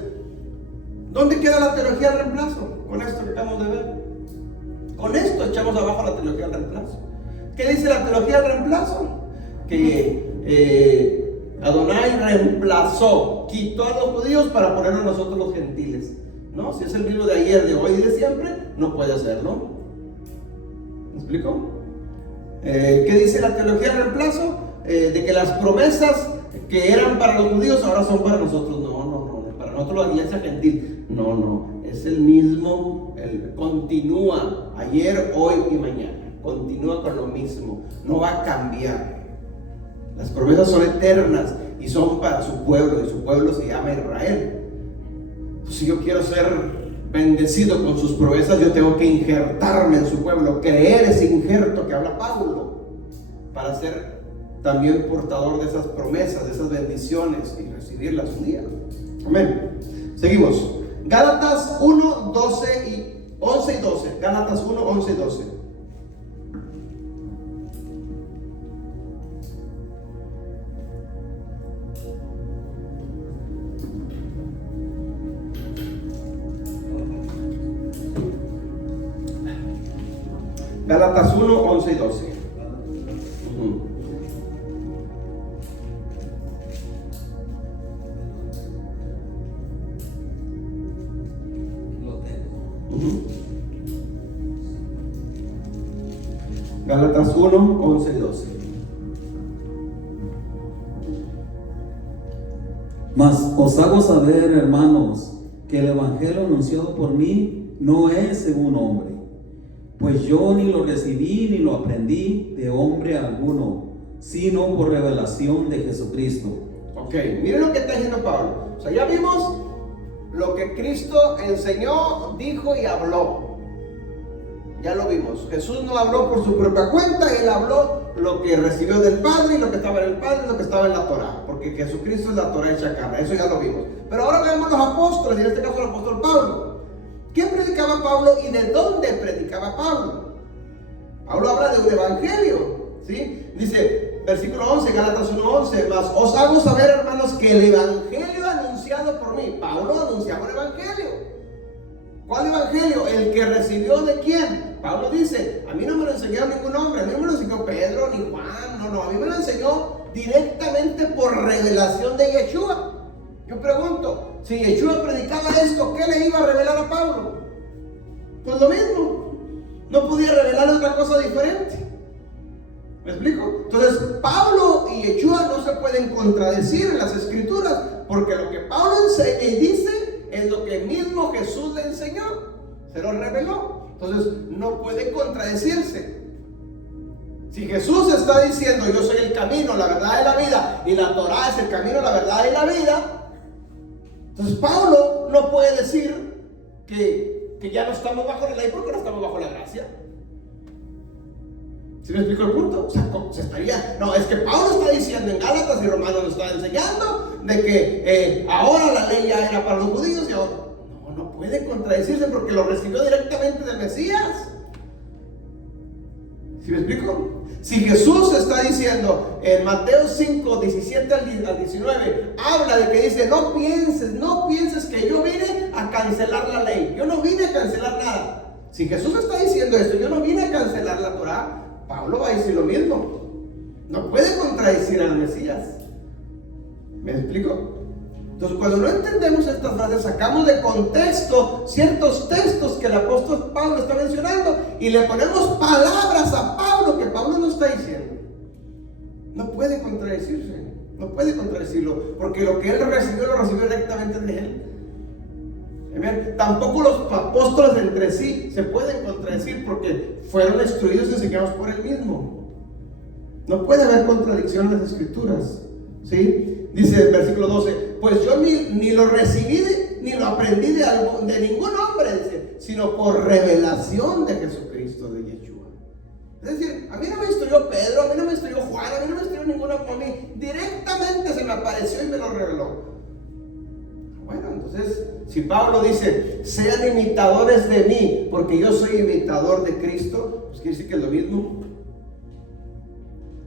¿dónde queda la teología del reemplazo? Con esto que acabamos de ver. Con esto echamos abajo la teología del reemplazo. ¿Qué dice la teología del reemplazo? Que Adonai reemplazó, quitó a los judíos para ponernos a nosotros los gentiles. No, si es el mismo de ayer, de hoy y de siempre, no puede hacerlo. ¿Me explico? ¿Qué dice la teología del reemplazo? De que las promesas que eran para los judíos ahora son para nosotros. No, para nosotros la iglesia gentil. No, es el mismo, continúa ayer, hoy y mañana. Continúa con lo mismo, no va a cambiar. Las promesas son eternas y son para su pueblo, y su pueblo se llama Israel. Si yo quiero ser bendecido con sus promesas, yo tengo que injertarme en su pueblo, creer ese injerto que habla Pablo, para ser también portador de esas promesas, de esas bendiciones, y recibirlas un día. Amén. Seguimos. Gálatas 1, 11 y 12. Gálatas 1, 11 y 12. Gálatas 1, 11 y 12. Gálatas 1, 11 y 12. Mas os hago saber, hermanos, que el evangelio anunciado por mí no es según hombre, pues yo ni lo recibí ni lo aprendí de hombre alguno, sino por revelación de Jesucristo. Ok, miren lo que está diciendo Pablo. O sea, ya vimos lo que Cristo enseñó, dijo y habló. Ya lo vimos. Jesús no habló por su propia cuenta, Él habló lo que recibió del Padre, y lo que estaba en el Padre, y lo que estaba en la Torá, porque Jesucristo es la Torá hecha carne. Eso ya lo vimos. Pero ahora vemos los apóstoles, y en este caso el apóstol Pablo. ¿Qué predicaba Pablo y de dónde predicaba Pablo? Pablo habla de un evangelio, ¿sí? Dice, versículo 11, Gálatas 1:11, mas os hago saber, hermanos, que el evangelio anunciado por mí, Pablo anunciaba un evangelio. ¿Cuál evangelio? El que recibió de quién. Pablo dice, a mí no me lo enseñó ningún hombre, a mí no me lo enseñó Pedro ni Juan, no, a mí me lo enseñó directamente por revelación de Yeshua. Yo pregunto, si Yeshua predicaba esto, ¿qué le iba a revelar a Pablo? Pues lo mismo, no podía revelar otra cosa diferente. ¿Me explico? Entonces, Pablo y Yeshua no se pueden contradecir en las escrituras, porque lo que Pablo dice es lo que mismo Jesús le enseñó, se lo reveló. Entonces, no puede contradecirse. Si Jesús está diciendo, yo soy el camino, la verdad y la vida, y la Torá es el camino, la verdad y la vida, entonces Pablo no puede decir que ya no estamos bajo la ley porque no estamos bajo la gracia. ¿Sí me explico el punto? O sea, se estaría, no, es que Pablo está diciendo en Gálatas y Romanos nos está enseñando de que ahora la ley ya era para los judíos y ahora no puede contradecirse porque lo recibió directamente del Mesías. ¿Sí me explico? Si Jesús está diciendo en Mateo 5, 17 al 19, habla de que dice, no pienses que yo vine a cancelar la ley. Yo no vine a cancelar nada. Si Jesús está diciendo esto, yo no vine a cancelar la Torá, Pablo va a decir lo mismo. No puede contradecir al Mesías. ¿Me explico? Entonces, cuando no entendemos estas frases, sacamos de contexto ciertos textos que el apóstol Pablo está mencionando y le ponemos palabras a Pablo que Pablo no está diciendo. No puede contradecirse, no puede contradecirlo, porque lo que él recibió, lo recibió directamente de él. Amén. Tampoco los apóstoles entre sí se pueden contradecir porque fueron instruidos y enseñados por él mismo. No puede haber contradicción en las escrituras, ¿sí? Dice el versículo 12, pues yo ni lo recibí ni lo aprendí de ningún hombre, dice, sino por revelación de Jesucristo, de Yeshua. Es decir, a mí no me instruyó Pedro, a mí no me instruyó Juan, a mí no me instruyó ninguna, a mí directamente se me apareció y me lo reveló. Bueno, entonces, si Pablo dice, sean imitadores de mí, porque yo soy imitador de Cristo, pues quiere decir que es lo mismo.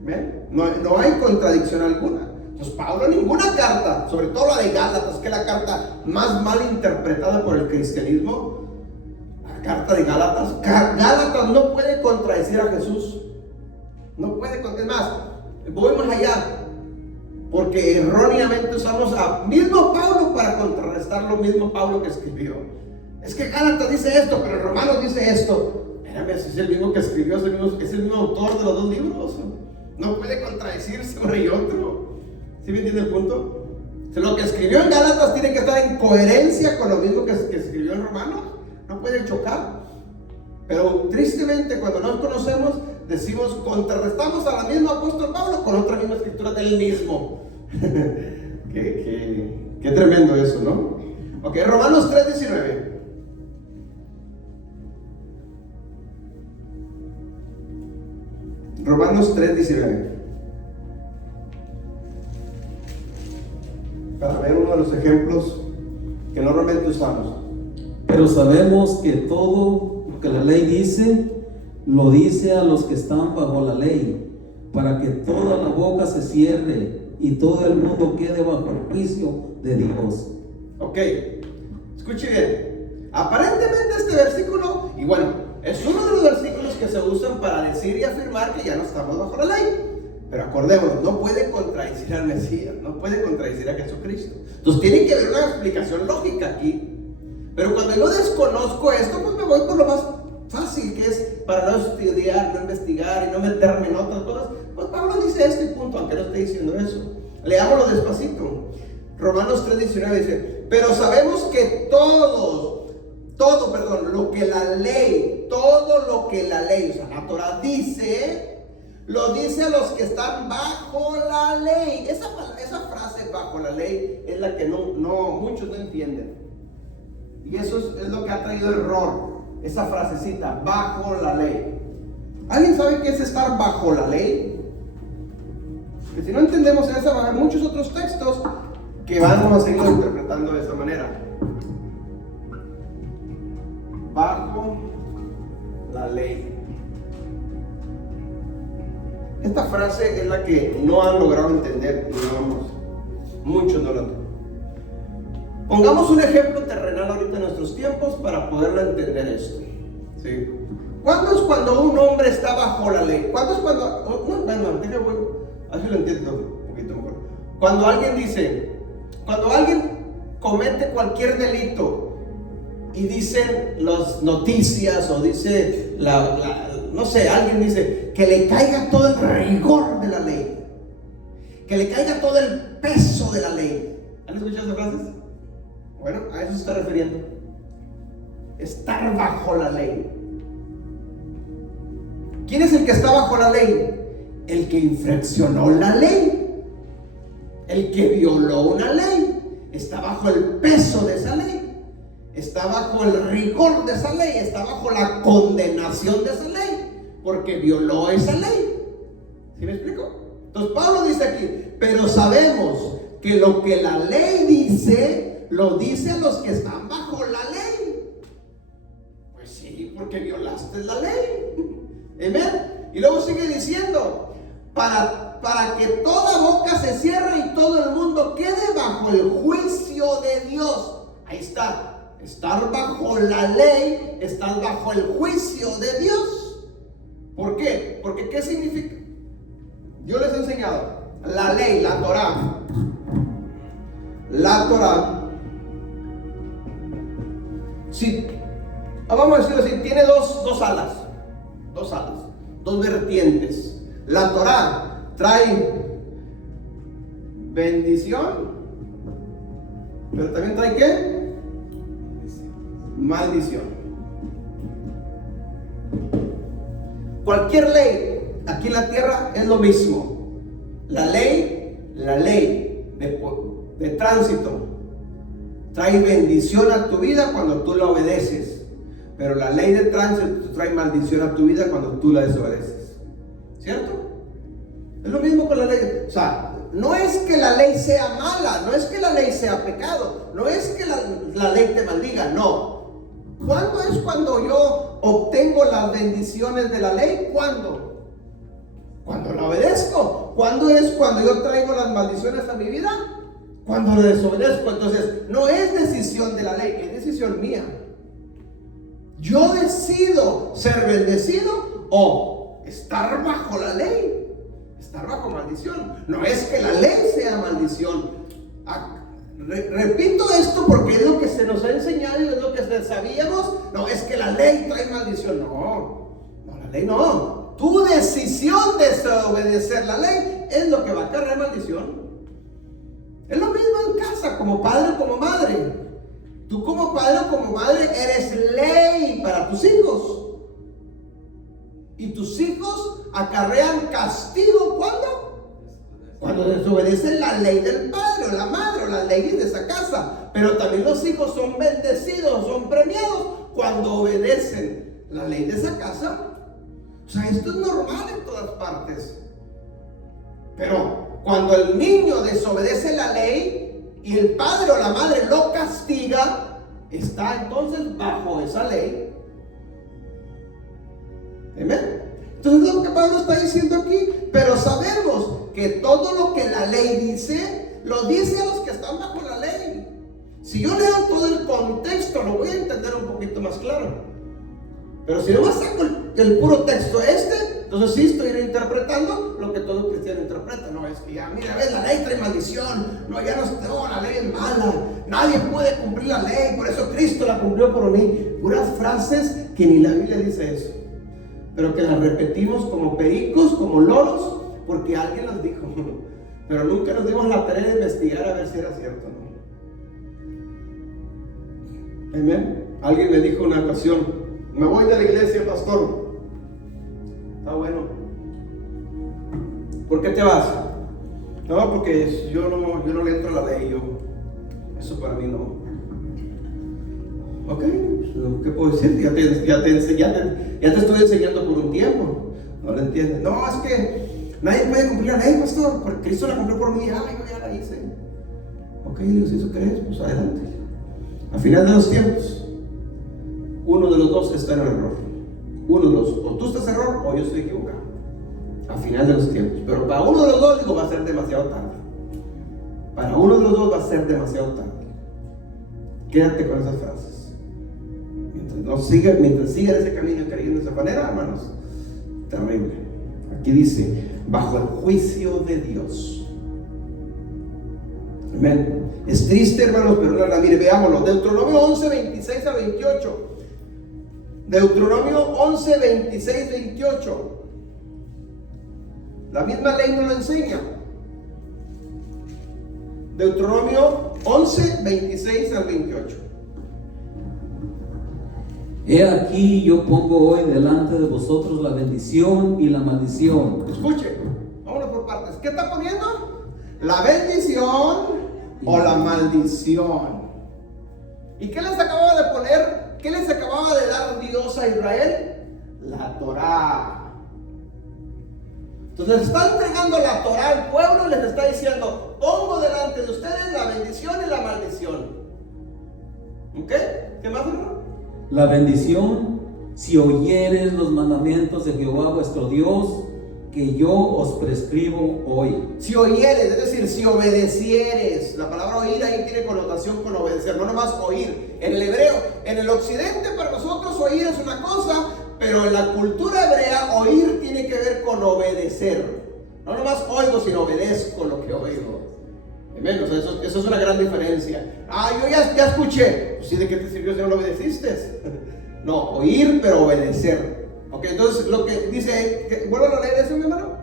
¿Ven? No hay contradicción alguna. Entonces, Pablo, ninguna carta, sobre todo la de Gálatas, que es la carta más mal interpretada por el cristianismo, la carta de Gálatas, Gálatas no puede contradecir a Jesús. No puede contradecir. Es más, voy más allá. Porque erróneamente usamos a mismo Pablo para contrarrestar lo mismo Pablo que escribió. Es que Gálatas dice esto, pero Romanos dice esto. Espérame, si es el mismo que escribió, es el mismo autor de los dos libros. No puede contradecirse uno y otro. ¿Sí me entiende el punto? Si lo que escribió en Gálatas tiene que estar en coherencia con lo mismo que escribió en Romanos. No puede chocar. Pero tristemente, cuando nos conocemos, decimos, contrarrestamos a la misma apóstol Pablo con otra misma escritura del mismo. Qué tremendo eso, ¿no? Ok, Romanos 3:19. Romanos 3:19. Para ver uno de los ejemplos que normalmente usamos. Pero sabemos que todo lo que la ley dice, lo dice a los que están bajo la ley, para que toda la boca se cierre y todo el mundo quede bajo el juicio de Dios. Ok, escuche bien. Aparentemente este versículo, y bueno, es uno de los versículos que se usan para decir y afirmar que ya no estamos bajo la ley. Pero acordémonos, no puede contradecir al Mesías, no puede contradecir a Jesucristo. Entonces tiene que haber una explicación lógica aquí. Pero cuando yo desconozco esto, pues me voy por lo más fácil que es para no estudiar, no investigar y no meterme en otras cosas, pues Pablo dice este punto, aunque no esté diciendo eso. Leámoslo despacito. Romanos 3:19 dice: pero sabemos que todo lo que la ley, o sea, la Torah dice, lo dice a los que están bajo la ley. Esa frase, bajo la ley, es la que muchos no entienden. Y eso es lo que ha traído error, esa frasecita, bajo la ley. ¿Alguien sabe qué es estar bajo la ley? Que si no entendemos esa, van a haber muchos otros textos que vamos a seguir interpretando de esa manera. Bajo la ley. Esta frase es la que no han logrado entender, muchos no lo entienden. Pongamos un ejemplo terrenal ahorita en nuestros tiempos para poderlo entender esto. ¿Sí? ¿Cuándo es cuando un hombre está bajo la ley? ¿Cuándo es cuando? Así lo entiendo un poquito mejor. Cuando alguien comete cualquier delito y dicen las noticias o dice alguien dice que le caiga todo el rigor de la ley, que le caiga todo el peso de la ley. ¿Han escuchado esas frases? Bueno, a eso se está refiriendo. Estar bajo la ley. ¿Quién es el que está bajo la ley? El que infraccionó la ley, el que violó una ley, está bajo el peso de esa ley, está bajo el rigor de esa ley, está bajo la condenación de esa ley, porque violó esa ley. ¿Sí me explico? Entonces Pablo dice aquí: pero sabemos que lo que la ley dice, lo dice a los que están bajo la ley. Pues sí, porque violaste la ley. Amén. Y luego sigue diciendo: para que toda boca se cierre y todo el mundo quede bajo el juicio de Dios. Ahí está. Estar bajo la ley, estar bajo el juicio de Dios. ¿Por qué? Porque ¿qué significa? Yo les he enseñado la ley, la Torah. La Torah, sí, vamos a decirlo así, tiene dos alas, dos vertientes. La Torah trae bendición, pero también trae ¿qué? Maldición. Cualquier ley aquí en la tierra es lo mismo. La ley de tránsito trae bendición a tu vida cuando tú la obedeces, pero la ley de tránsito trae maldición a tu vida cuando tú la desobedeces. ¿Cierto? Es lo mismo con la ley. O sea, no es que la ley sea mala, no es que la ley sea pecado, no es que la ley te maldiga, no. ¿Cuándo es cuando yo obtengo las bendiciones de la ley? ¿Cuándo? Cuando la obedezco. ¿Cuándo es cuando yo traigo las maldiciones a mi vida? Cuando la desobedezco. Entonces, no es decisión de la ley, es decisión mía. Yo decido ser bendecido o estar bajo la ley, estar bajo maldición. No es que la ley sea maldición. Repito esto porque es lo que se nos ha enseñado y es lo que sabíamos. No es que la ley trae maldición. No, la ley no. Tu decisión de desobedecer la ley es lo que va a cargar maldición. Es lo mismo en casa, como padre o como madre. Tú como padre o como madre eres ley para tus hijos. Y tus hijos acarrean castigo ¿cuándo? Cuando desobedecen la ley del padre o la madre o las leyes de esa casa. Pero también los hijos son bendecidos, son premiados cuando obedecen la ley de esa casa. O sea, esto es normal en todas partes. Pero cuando el niño desobedece la ley y el padre o la madre lo castiga, está entonces bajo esa ley. ¿Amén? Entonces es lo que Pablo está diciendo aquí. Pero sabemos que todo lo que la ley dice, lo dice a los que están bajo la ley. Si yo leo todo el contexto, lo voy a entender un poquito más claro. Pero si no más saco el puro texto Entonces sí estoy interpretando lo que todo cristiano interpreta. No es que ya, mira, ves, la ley trae maldición. No, ya no, la ley es mala. Nadie puede cumplir la ley, por eso Cristo la cumplió por mí. Puras frases que ni la Biblia dice eso, pero que las repetimos como pericos, como loros, porque alguien las dijo. Pero nunca nos dimos la tarea de investigar a ver si era cierto, ¿no? Amén. Alguien me dijo una ocasión: me voy de la iglesia, pastor. Está bueno. ¿Por qué te vas? No, porque yo no le entro a la ley. Eso para mí no. Ok, ¿qué puedo decir? Ya te estoy enseñando por un tiempo. No lo entiendes. No, es que nadie puede cumplir la ley, pastor, porque Cristo la cumplió por mí. Yo ya la hice. Ok, si eso crees, pues adelante. Al final de los tiempos, uno de los dos está en el error. Uno de los dos, o tú estás en error o yo estoy equivocado. Al final de los tiempos. Pero para uno de los dos, digo, va a ser demasiado tarde. Para uno de los dos va a ser demasiado tarde. Quédate con esas frases. Mientras sigan ese camino y creyendo de esa manera, hermanos, terrible. Aquí dice: bajo el juicio de Dios. Amén. Es triste, hermanos, pero no, mire, veámoslo. Deuteronomio 11, 26 a 28. Deuteronomio 11, 26, 28. La misma ley nos lo enseña. Deuteronomio 11, 26 al 28. He aquí yo pongo hoy delante de vosotros la bendición y la maldición. Escuche, vámonos por partes. ¿Qué está poniendo? ¿La bendición o la maldición? ¿Y qué les acababa de poner? ¿Qué les acababa de dar Dios a Israel? La Torá. Entonces les está entregando la Torá al pueblo y les está diciendo: pongo delante de ustedes la bendición y la maldición. ¿Ok? ¿Qué más, hermano? La bendición: si oyeres los mandamientos de Jehová vuestro Dios, que yo os prescribo hoy. Si oyeres, es decir, si obedecieres. La palabra oír ahí tiene connotación con obedecer, no nomás oír. En el hebreo, en el occidente para nosotros oír es una cosa, pero en la cultura hebrea oír tiene que ver con obedecer. No nomás oigo, sino obedezco lo que oigo. Amén. O sea, eso es una gran diferencia. Yo ya escuché. Pues sí, ¿de qué te sirvió si no lo obedeciste? No, oír pero obedecer. Ok, entonces lo que dice, ¿vuelvo a leer eso, mi hermano?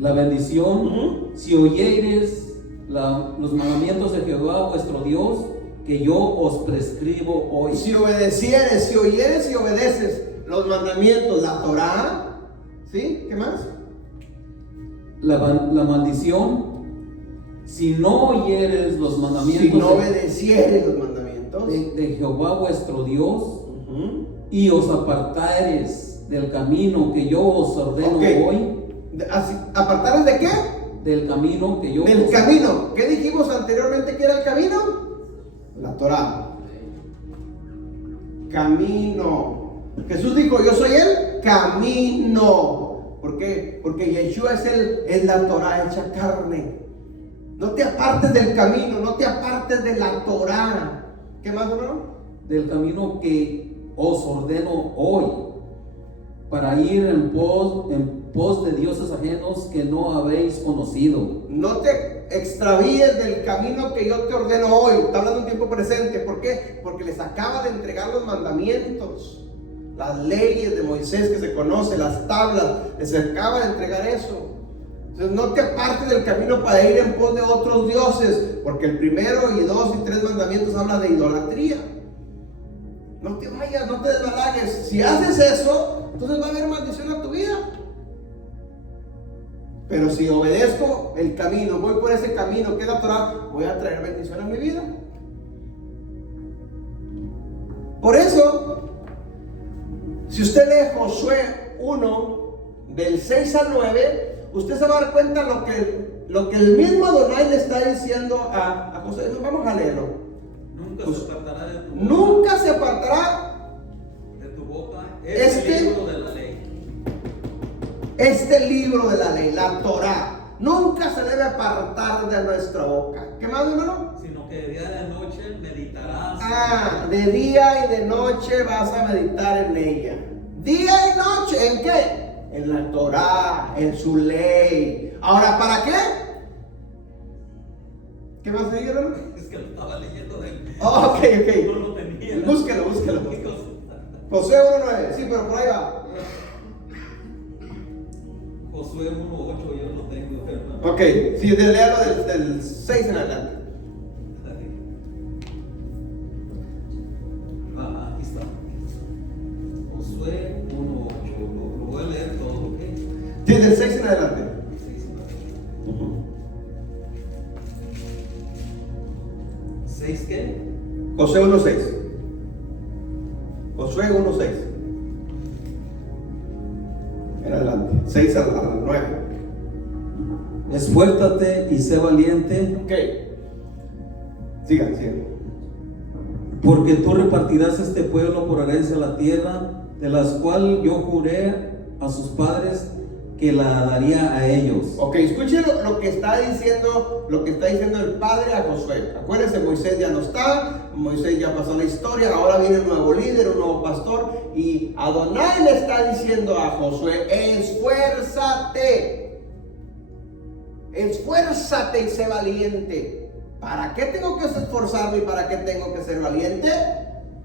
La bendición: si oyeres los mandamientos de Jehová vuestro Dios, que yo os prescribo hoy. Si obedecieres, si oyeres y obedeces los mandamientos, la Torá, ¿sí? ¿Qué más? La maldición: si no oyeres los mandamientos, si no obedecieres los mandamientos de Jehová vuestro Dios, y os apartares del camino que yo os ordeno hoy. ¿Apartares de qué? Del camino que yo Del camino. ¿Qué dijimos anteriormente que era el camino? La Torá. Camino. Jesús dijo: yo soy el camino. ¿Por qué? Porque Yeshua es la Torá hecha carne. No te apartes del camino, no te apartes de la Torá. ¿Qué más, hermano? Del camino que os ordeno hoy, para ir en pos de dioses ajenos que no habéis conocido. No te extravíes del camino que yo te ordeno hoy. Está hablando en tiempo presente. ¿Por qué? Porque les acaba de entregar los mandamientos, las leyes de Moisés que se conoce, las tablas. Les acaba de entregar eso. Entonces no te apartes del camino para ir en pos de otros dioses, porque el primero y 2 y 3 mandamientos hablan de idolatría. No te vayas, no te desbalagues. Si haces eso, entonces va a haber maldición a tu vida. Pero si obedezco el camino, voy por ese camino que es la Torá, voy a traer bendición a mi vida. Por eso, si usted lee Josué 1, del 6 al 9, usted se va a dar cuenta lo que el mismo Adonai le está diciendo a Josué. Vamos a leerlo. Nunca se apartará de tu boca este libro de la ley. Este libro de la ley, la Torá, nunca se debe apartar de nuestra boca. ¿Qué más, hermano? Sino que de día y de noche meditarás. De día y de noche vas a meditar en ella. Día y noche, ¿en qué? En la Torá, en su ley. Ahora, ¿para qué? ¿Qué más ahí, hermano? Es que lo estaba leyendo de Oh, ok. no lo tenía. Búsquelo. Josué 1:9, sí, pero por ahí va. Josué 1:8 yo lo tengo, hermano. Ok, sí, léalo del 6 en adelante. Aquí está. Josué 1:8. Lo voy a leer todo, ¿ok? Sí, del 6 en adelante. ¿6 qué? Josué 1:6. Josué 1:6. En adelante. 6 al 9. Esfuérzate y sé valiente, Ok. Sigan. porque tú repartirás este pueblo por herencia a la tierra, de las cual yo juré a sus padres que la daría a ellos. Ok, escuchen lo que está diciendo el padre a Josué. Acuérdense, Moisés ya no está, Moisés ya pasó la historia, ahora viene un nuevo líder, un nuevo pastor, y Adonai le está diciendo a Josué: esfuérzate y sé valiente. ¿Para qué tengo que esforzarme y para qué tengo que ser valiente?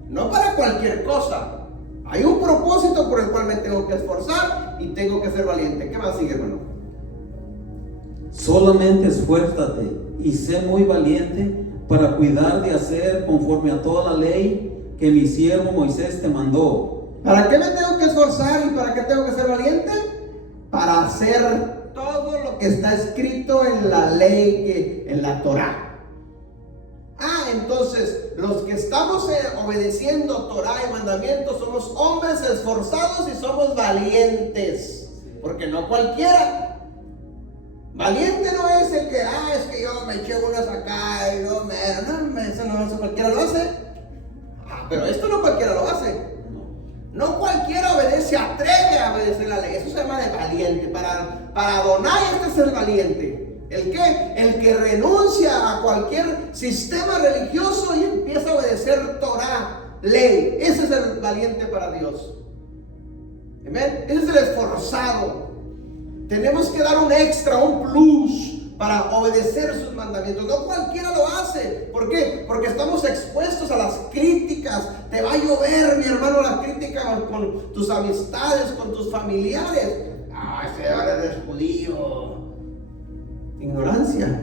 No para cualquier cosa. Hay un propósito por el cual me tengo que esforzar y tengo que ser valiente. ¿Qué más sigue, hermano? Solamente esfuérzate y sé muy valiente para cuidar de hacer conforme a toda la ley que mi siervo Moisés te mandó. ¿Para qué me tengo que esforzar y para qué tengo que ser valiente? Para hacer todo lo que está escrito en la ley, en la Torá. Entonces, los que estamos obedeciendo Torá y mandamientos somos hombres esforzados y somos valientes. Porque no cualquiera. Valiente no es el que, es que yo me eché unas acá y eso cualquiera lo hace. Pero esto no cualquiera lo hace. No cualquiera atreve a obedecer la ley. Eso se llama de valiente. Para Adonai este es el valiente. ¿El qué? El que renuncia a cualquier sistema religioso y empieza a obedecer Torah, ley. Ese es el valiente para Dios. Amén. Ese es el esforzado. Tenemos que dar un extra, un plus para obedecer sus mandamientos. No cualquiera lo hace. ¿Por qué? Porque estamos expuestos a las críticas. Te va a llover, mi hermano, las críticas con tus amistades, con tus familiares. Ese ahora es judío. Ignorancia.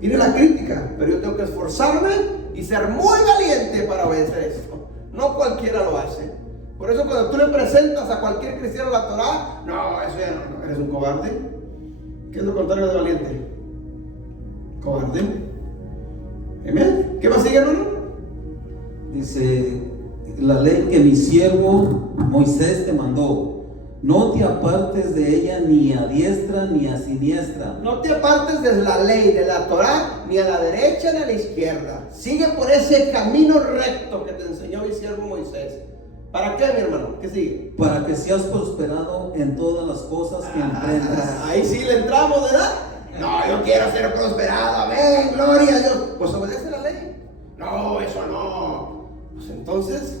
Tiene la crítica, pero yo tengo que esforzarme y ser muy valiente para obedecer esto. No cualquiera lo hace. Por eso cuando tú le presentas a cualquier cristiano la Torá, eso ya no, eres un cobarde. ¿Qué es lo contrario de valiente? Cobarde. Amén. ¿Qué más sigue, hermano? Dice, la ley que mi siervo Moisés te mandó, no te apartes de ella ni a diestra ni a siniestra. No te apartes de la ley, de la Torá, ni a la derecha ni a la izquierda. Sigue por ese camino recto que te enseñó mi siervo Moisés. ¿Para qué, mi hermano? ¿Qué sigue? Para que seas prosperado en todas las cosas que emprendas. Ahí sí le entramos, ¿verdad? No, yo quiero ser prosperado. Amén, gloria a Dios. Pues obedece la ley. No, eso no. Pues entonces,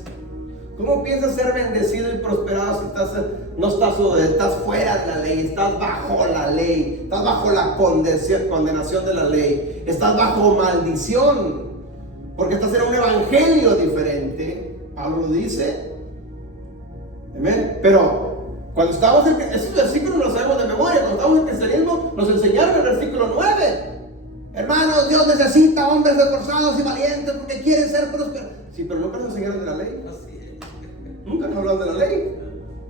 ¿cómo piensas ser bendecido y prosperado si estás fuera de la ley? Estás bajo la ley. Estás bajo la condenación de la ley. Estás bajo maldición. Porque estás en un evangelio diferente. Pablo lo dice. Amén. Pero cuando estamos en esos versículos los sabemos de memoria. Cuando estamos en cristianismo nos enseñaron el versículo 9. Hermanos, Dios necesita hombres esforzados y valientes porque quieren ser prósperos. Sí, pero nunca nos enseñaron de la ley. Nunca nos hablaron de la ley,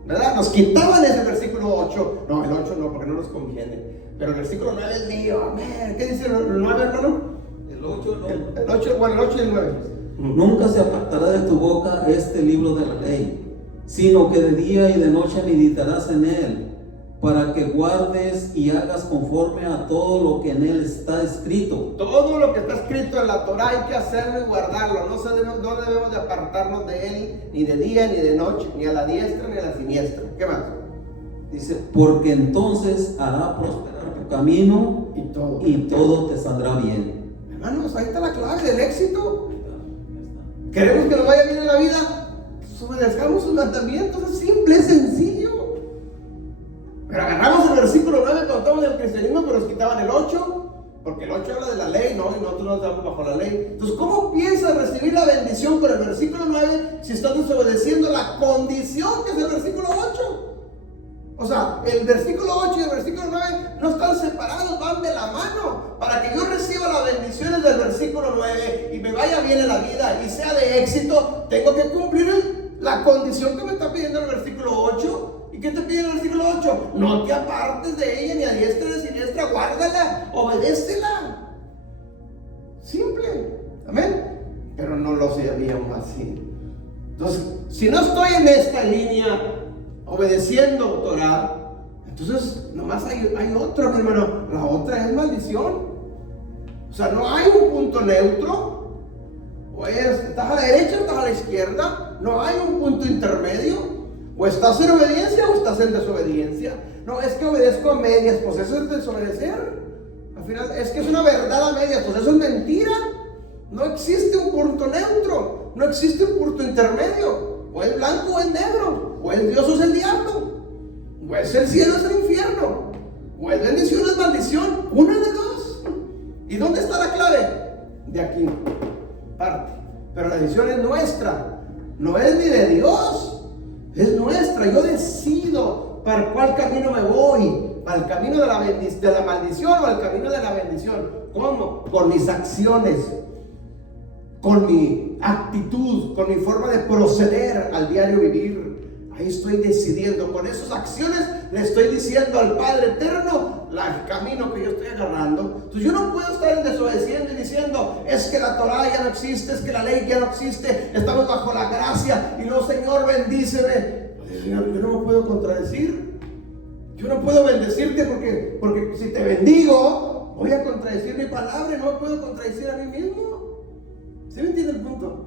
¿verdad? Nos quitaban ese versículo 8. No, el 8 no, porque no nos conviene. Pero el versículo 9 es mío. Amén. ¿Qué dice el 9, hermano? El 8 no. El 8 y el 9. Nunca se apartará de tu boca este libro de la ley, sino que de día y de noche meditarás en él, para que guardes y hagas conforme a todo lo que en él está escrito. Todo lo que está escrito en la Torá hay que hacerlo y guardarlo. No debemos de apartarnos de él, ni de día ni de noche, ni a la diestra ni a la siniestra. ¿Qué más? Dice, porque entonces hará prosperar tu camino y todo te saldrá bien. Hermanos, ahí está la clave del éxito. ¿Queremos que nos vaya bien en la vida? Pues obedezcamos sus mandamientos. Es simple, es sencillo. Pero agarramos el versículo 9 cuando estamos en el cristianismo, pero nos quitaban el 8. Porque el 8 habla de la ley, ¿no? Y nosotros no estamos bajo la ley. Entonces, ¿cómo piensas recibir la bendición con el versículo 9 si estás desobedeciendo la condición que es el versículo 8? O sea, el versículo 8 y el versículo 9 no están separados, van de la mano. Para que yo reciba las bendiciones del versículo 9 y me vaya bien en la vida y sea de éxito, tengo que cumplir la condición que me está pidiendo el versículo 8. ¿Y qué te pide el versículo 8? No te apartes de ella ni a diestra ni a siniestra, guárdala, obedécela. Simple, amén. Pero no lo sabíamos así. Entonces, si no estoy en esta línea obedeciendo Torah, entonces nomás hay otra, hermano. La otra es maldición. O sea, no hay un punto neutro. O estás a la derecha o estás a la izquierda. No hay un punto intermedio. O estás en obediencia o estás en desobediencia. No, es que obedezco a medias, pues eso es desobedecer. Al final, es que es una verdad a medias, pues eso es mentira. No existe un punto neutro, no existe un punto intermedio. O es blanco o es negro, o es Dios o es el diablo, o es el cielo o es el infierno, o es bendición o es maldición, una de dos. ¿Y dónde está la clave? De aquí, parte. Pero la decisión es nuestra, no es ni de Dios. Es nuestra. Yo decido para cuál camino me voy, para el camino de la maldición o al camino de la bendición. ¿Cómo? Con mis acciones, con mi actitud, con mi forma de proceder al diario vivir. Ahí estoy decidiendo. Con esas acciones le estoy diciendo al Padre Eterno el camino que yo estoy agarrando. Entonces yo no puedo estar desobedeciendo y diciendo, es que la Torah ya no existe, es que la ley ya no existe, estamos bajo la gracia y no, Señor, bendíceme. Pues, Señor, yo no me puedo contradecir. Yo no puedo bendecirte porque si te bendigo voy a contradecir mi palabra y no me puedo contradecir a mí mismo. ¿Sí me entiende el punto?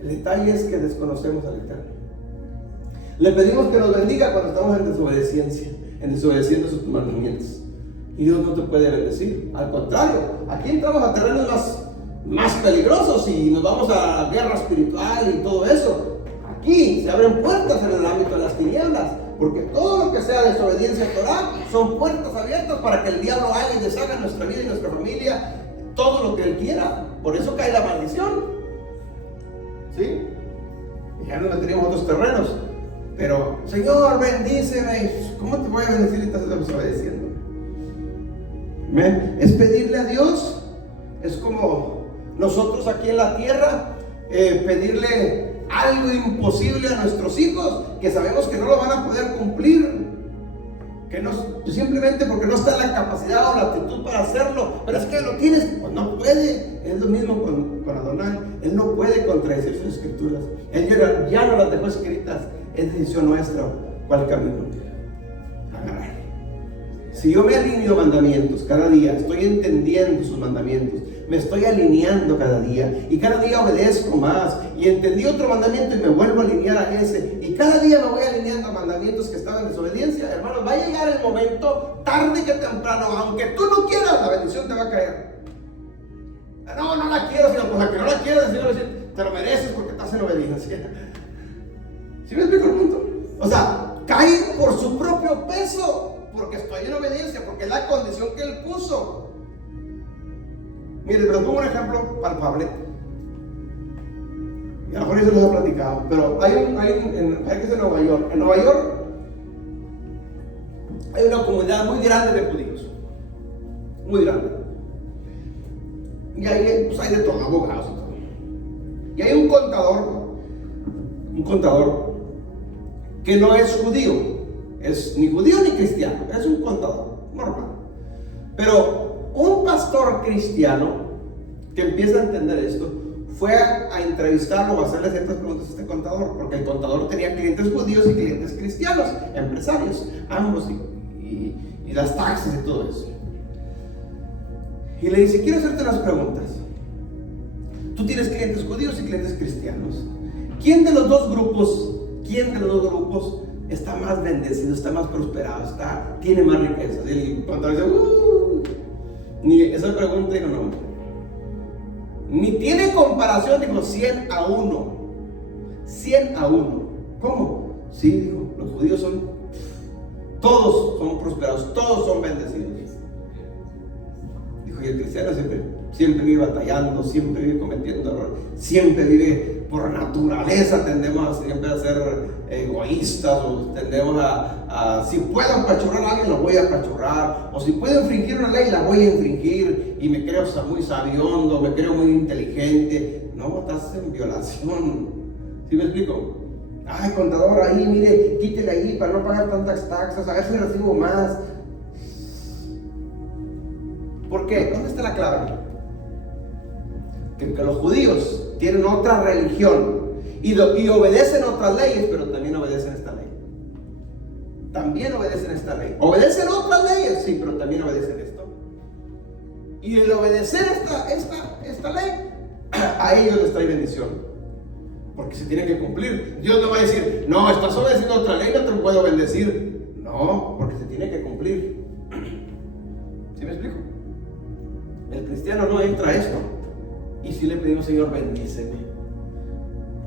El detalle es que desconocemos al Eterno. Le pedimos que nos bendiga cuando estamos en desobediencia, en desobedeciendo sus mandamientos. Y Dios no te puede bendecir. Al contrario, aquí entramos a terrenos más peligrosos y nos vamos a la guerra espiritual y todo eso. Aquí se abren puertas en el ámbito de las tinieblas, porque todo lo que sea desobediencia a Torah son puertas abiertas para que el diablo haga y deshaga nuestra vida y nuestra familia, todo lo que él quiera. Por eso cae la maldición. ¿Sí? Y ya nos meteríamos a otros terrenos. Pero, Señor, bendíceme. ¿Cómo te voy a bendecir si estás desobedeciendo? ¿Amén? Es pedirle a Dios. Es como nosotros aquí en la tierra pedirle algo imposible a nuestros hijos, que sabemos que no lo van a poder cumplir, que no, simplemente porque no está en la capacidad o la actitud para hacerlo. Pero es que lo tienes, pues no puede. Es lo mismo con Adonai. Él no puede contradecir sus escrituras. Él ya no las dejó escritas. Es decisión nuestra cuál camino agarrar. Si yo me alineo mandamientos cada día, estoy entendiendo sus mandamientos, me estoy alineando cada día y cada día obedezco más y entendí otro mandamiento y me vuelvo a alinear a ese y cada día me voy alineando a mandamientos que estaban en desobediencia. Hermanos, va a llegar el momento, tarde que temprano, aunque tú no quieras, la bendición te va a caer. No la quiero, sino pues a que no la quieras, te lo mereces porque estás en obediencia. ¿Sí me explico el punto? O sea, cae por su propio peso, porque estoy en obediencia, porque es la condición que él puso. Miren, les pongo un ejemplo palpable. Y a lo mejor yo se los he platicado, pero hay que es en Nueva York. En Nueva York hay una comunidad muy grande de judíos. Muy grande. Y ahí pues, hay de todo, abogados y todo. Y hay un contador que no es judío, es ni judío ni cristiano, es un contador normal. Pero un pastor cristiano que empieza a entender esto fue a entrevistarlo o a hacerle ciertas preguntas a este contador, porque el contador tenía clientes judíos y clientes cristianos, empresarios, ambos, y las taxas y todo eso. Y le dice, quiero hacerte unas preguntas. Tú tienes clientes judíos y clientes cristianos. ¿Quién de los dos grupos está más bendecido, está más prosperado, tiene más riquezas? Y el contador dice, ni esa pregunta, digo, no. Ni tiene comparación, dijo 100 a 1. 100 a 1. ¿Cómo? Sí, dijo, los judíos son todos son prosperados, todos son bendecidos. Dijo, y el cristiano siempre vive batallando, siempre vive cometiendo errores, siempre vive por naturaleza, tendemos siempre a ser egoístas, o tendemos a si puedo apachurrar a alguien, lo voy a apachurrar, o si puedo infringir una ley, la voy a infringir, y me creo muy sabiondo, me creo muy inteligente. No, estás en violación. ¿Sí me explico? Ay, contador, ahí, mire, quítele ahí para no pagar tantas taxas, a ver si recibo más. ¿Por qué? ¿Dónde está la clave? Que los judíos tienen otra religión y obedecen otras leyes, pero también obedecen esta ley. También obedecen esta ley. Obedecen otras leyes, sí, pero también obedecen esto. Y el obedecer esta ley, a ellos les trae bendición, porque se tiene que cumplir. Dios no va a decir, no, estás obedeciendo otra ley, no te lo puedo bendecir. No, porque se tiene que cumplir. ¿Sí me explico? El cristiano no entra a esto. Y si le pedimos, Señor, bendíceme.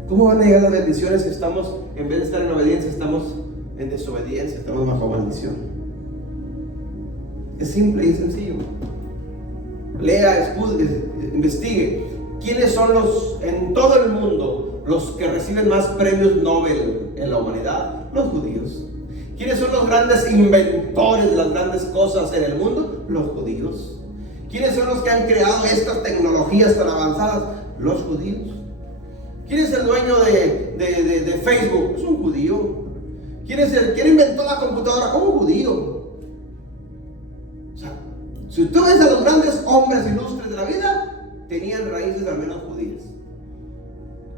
¿Cómo van a llegar las bendiciones si estamos, en vez de estar en obediencia, estamos en desobediencia, estamos bajo maldición? Es simple y sencillo. Lea, escuche, investigue. ¿Quiénes son en todo el mundo los que reciben más premios Nobel en la humanidad? Los judíos. ¿Quiénes son los grandes inventores de las grandes cosas en el mundo? Los judíos. ¿Quiénes son los que han creado estas tecnologías tan avanzadas? Los judíos. ¿Quién es el dueño de Facebook? Es un judío. ¿Quién inventó la computadora? Un judío. O sea, si tú ves a los grandes hombres ilustres de la vida, tenían raíces al menos judías.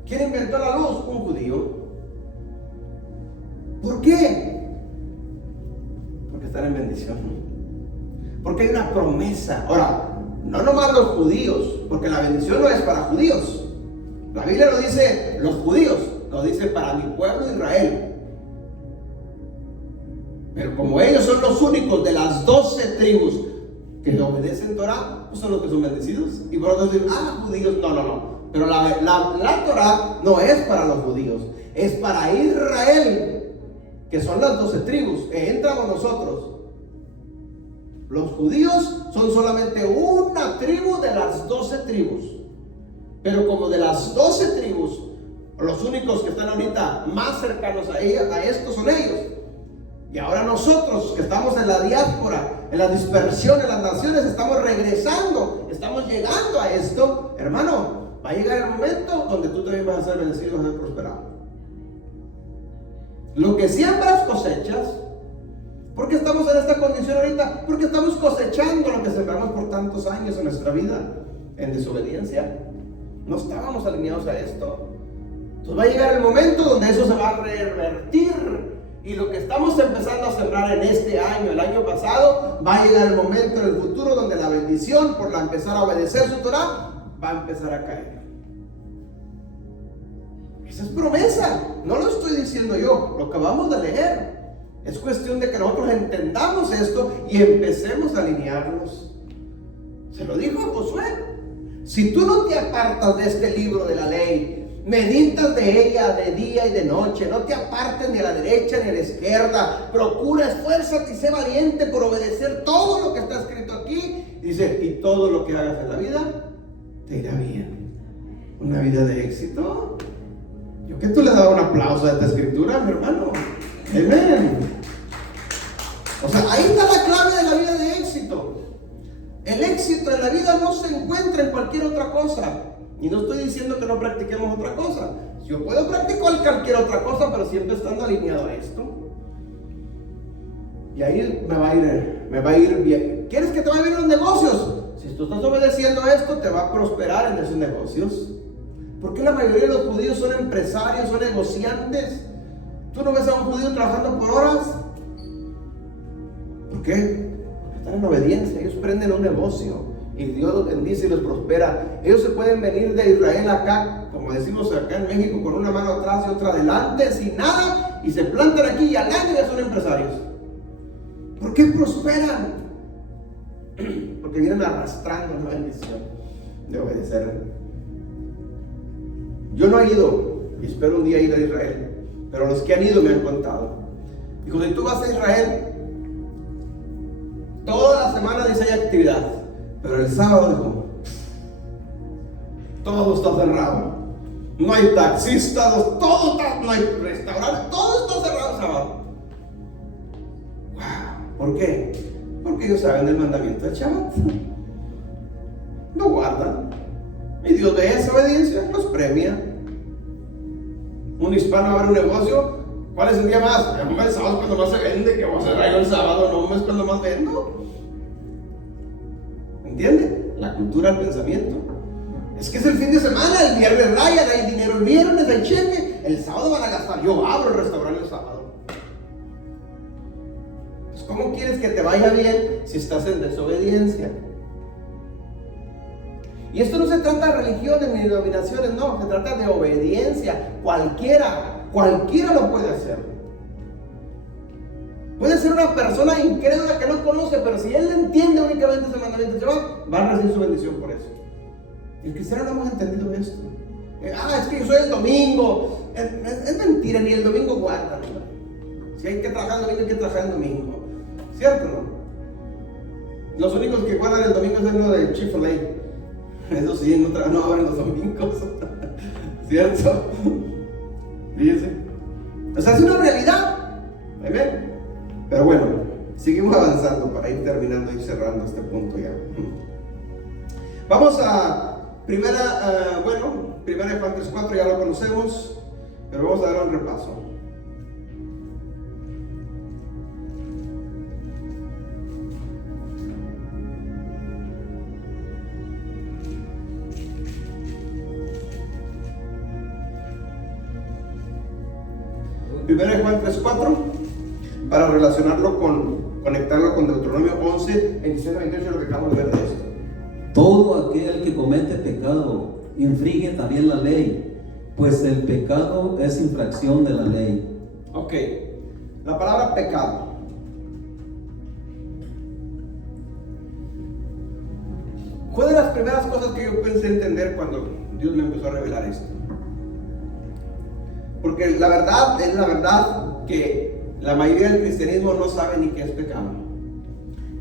¿Quién inventó la luz? Un judío. ¿Por qué? Porque están en bendición. Porque hay una promesa. Ahora, no nomás los judíos, porque la bendición no es para judíos. La Biblia no dice los judíos, lo dice para mi pueblo Israel. Pero como ellos son los únicos de las 12 tribus que le obedecen Torah, pues son los que son bendecidos. Y por otro dicen, judíos, no. Pero la Torah no es para los judíos, es para Israel, que son las 12 tribus, que entramos nosotros. Los judíos son solamente una tribu de las 12 tribus. Pero como de las 12 tribus, los únicos que están ahorita más cercanos a estos son ellos. Y ahora nosotros que estamos en la diáspora, en la dispersión, en las naciones, estamos regresando, estamos llegando a esto. Hermano, va a llegar el momento donde tú también vas a ser bendecido, vas a ser prosperado. Lo que siembras cosechas. ¿Por qué estamos en esta condición ahorita? Porque estamos cosechando lo que sembramos por tantos años en nuestra vida en desobediencia. No estábamos alineados a esto. Entonces va a llegar el momento donde eso se va a revertir. Y lo que estamos empezando a sembrar en este año, el año pasado, va a llegar el momento en el futuro donde la bendición por empezar a obedecer su Torah va a empezar a caer. Esa es promesa. No lo estoy diciendo yo, lo acabamos de leer. Es cuestión de que nosotros entendamos esto y empecemos a alinearnos. Se lo dijo Josué. Si tú no te apartas de este libro de la ley, meditas de ella de día y de noche, no te apartes ni a la derecha ni a la izquierda, procura, esfuérzate y sé valiente por obedecer todo lo que está escrito aquí. Dice, y todo lo que hagas en la vida te irá bien. Una vida de éxito. Yo que tú le das un aplauso a esta escritura, mi hermano. Amén. O sea, ahí está la clave de la vida de éxito. El éxito en la vida no se encuentra en cualquier otra cosa. Y no estoy diciendo que no practiquemos otra cosa. Yo puedo practicar cualquier otra cosa, pero siempre estando alineado a esto. Y ahí me va a ir bien. ¿Quieres que te vaya bien en los negocios? Si tú estás obedeciendo a esto, te va a prosperar en esos negocios. ¿Por qué la mayoría de los judíos son empresarios, son negociantes? ¿Tú no ves a un judío trabajando por horas? ¿Por qué? Porque están en obediencia. Ellos prenden un negocio y Dios los bendice y los prospera. Ellos se pueden venir de Israel acá, como decimos acá en México, con una mano atrás y otra adelante, sin nada, y se plantan aquí y al año ya son empresarios. ¿Por qué prosperan? Porque vienen arrastrando la bendición de obedecer. Yo no he ido y espero un día ir a Israel, pero los que han ido me han contado. Dijo, si tú vas a Israel, Toda la semana dice hay actividad, pero el sábado dijo, todo está cerrado. No hay taxistas, todo está, no hay restaurantes, todo está cerrado el sábado. Wow. ¿Por qué? Porque ellos saben el mandamiento del Shabbat. Lo guardan. Y Dios ve esa obediencia, los premia. Un hispano abre un negocio, ¿cuál es el día más? El sábado es cuando más se vende, que vamos a cerrar el sábado, no es cuando más vendo. ¿Entiende? La cultura del pensamiento. Es que es el fin de semana, el viernes rayan, hay dinero el viernes, hay cheque, el sábado van a gastar. Yo abro el restaurante el sábado. Pues ¿cómo quieres que te vaya bien si estás en desobediencia? Y esto no se trata de religiones ni de denominaciones, no, se trata de obediencia. Cualquiera lo puede hacer. Puede ser una persona incrédula que no conoce, pero si él entiende únicamente ese mandamiento, va a recibir su bendición por eso. El cristiano no hemos entendido esto. Es que yo soy el domingo. Es mentira, ni el domingo guarda. Si hay que trabajar el domingo, hay que trabajar el domingo. ¿Cierto o no? Los únicos que guardan el domingo es lo de Chick-fil-A. Eso sí, no abren los domingos. ¿Cierto? Fíjense. O sea, es una realidad. Amén. Pero bueno, seguimos avanzando para ir terminando y cerrando este punto ya. Vamos a primera de Juan 3:4, ya lo conocemos, pero vamos a dar un repaso. Primera de Juan 3:4, para relacionarlo conectarlo con Deuteronomio 11, 27, 28, lo que acabamos de ver de esto. Todo aquel que comete pecado infringe también la ley, pues el pecado es infracción de la ley. Ok, la palabra pecado. Fue de las primeras cosas que yo pensé entender cuando Dios me empezó a revelar esto. Porque la verdad es la verdad que la mayoría del cristianismo no sabe ni qué es pecado.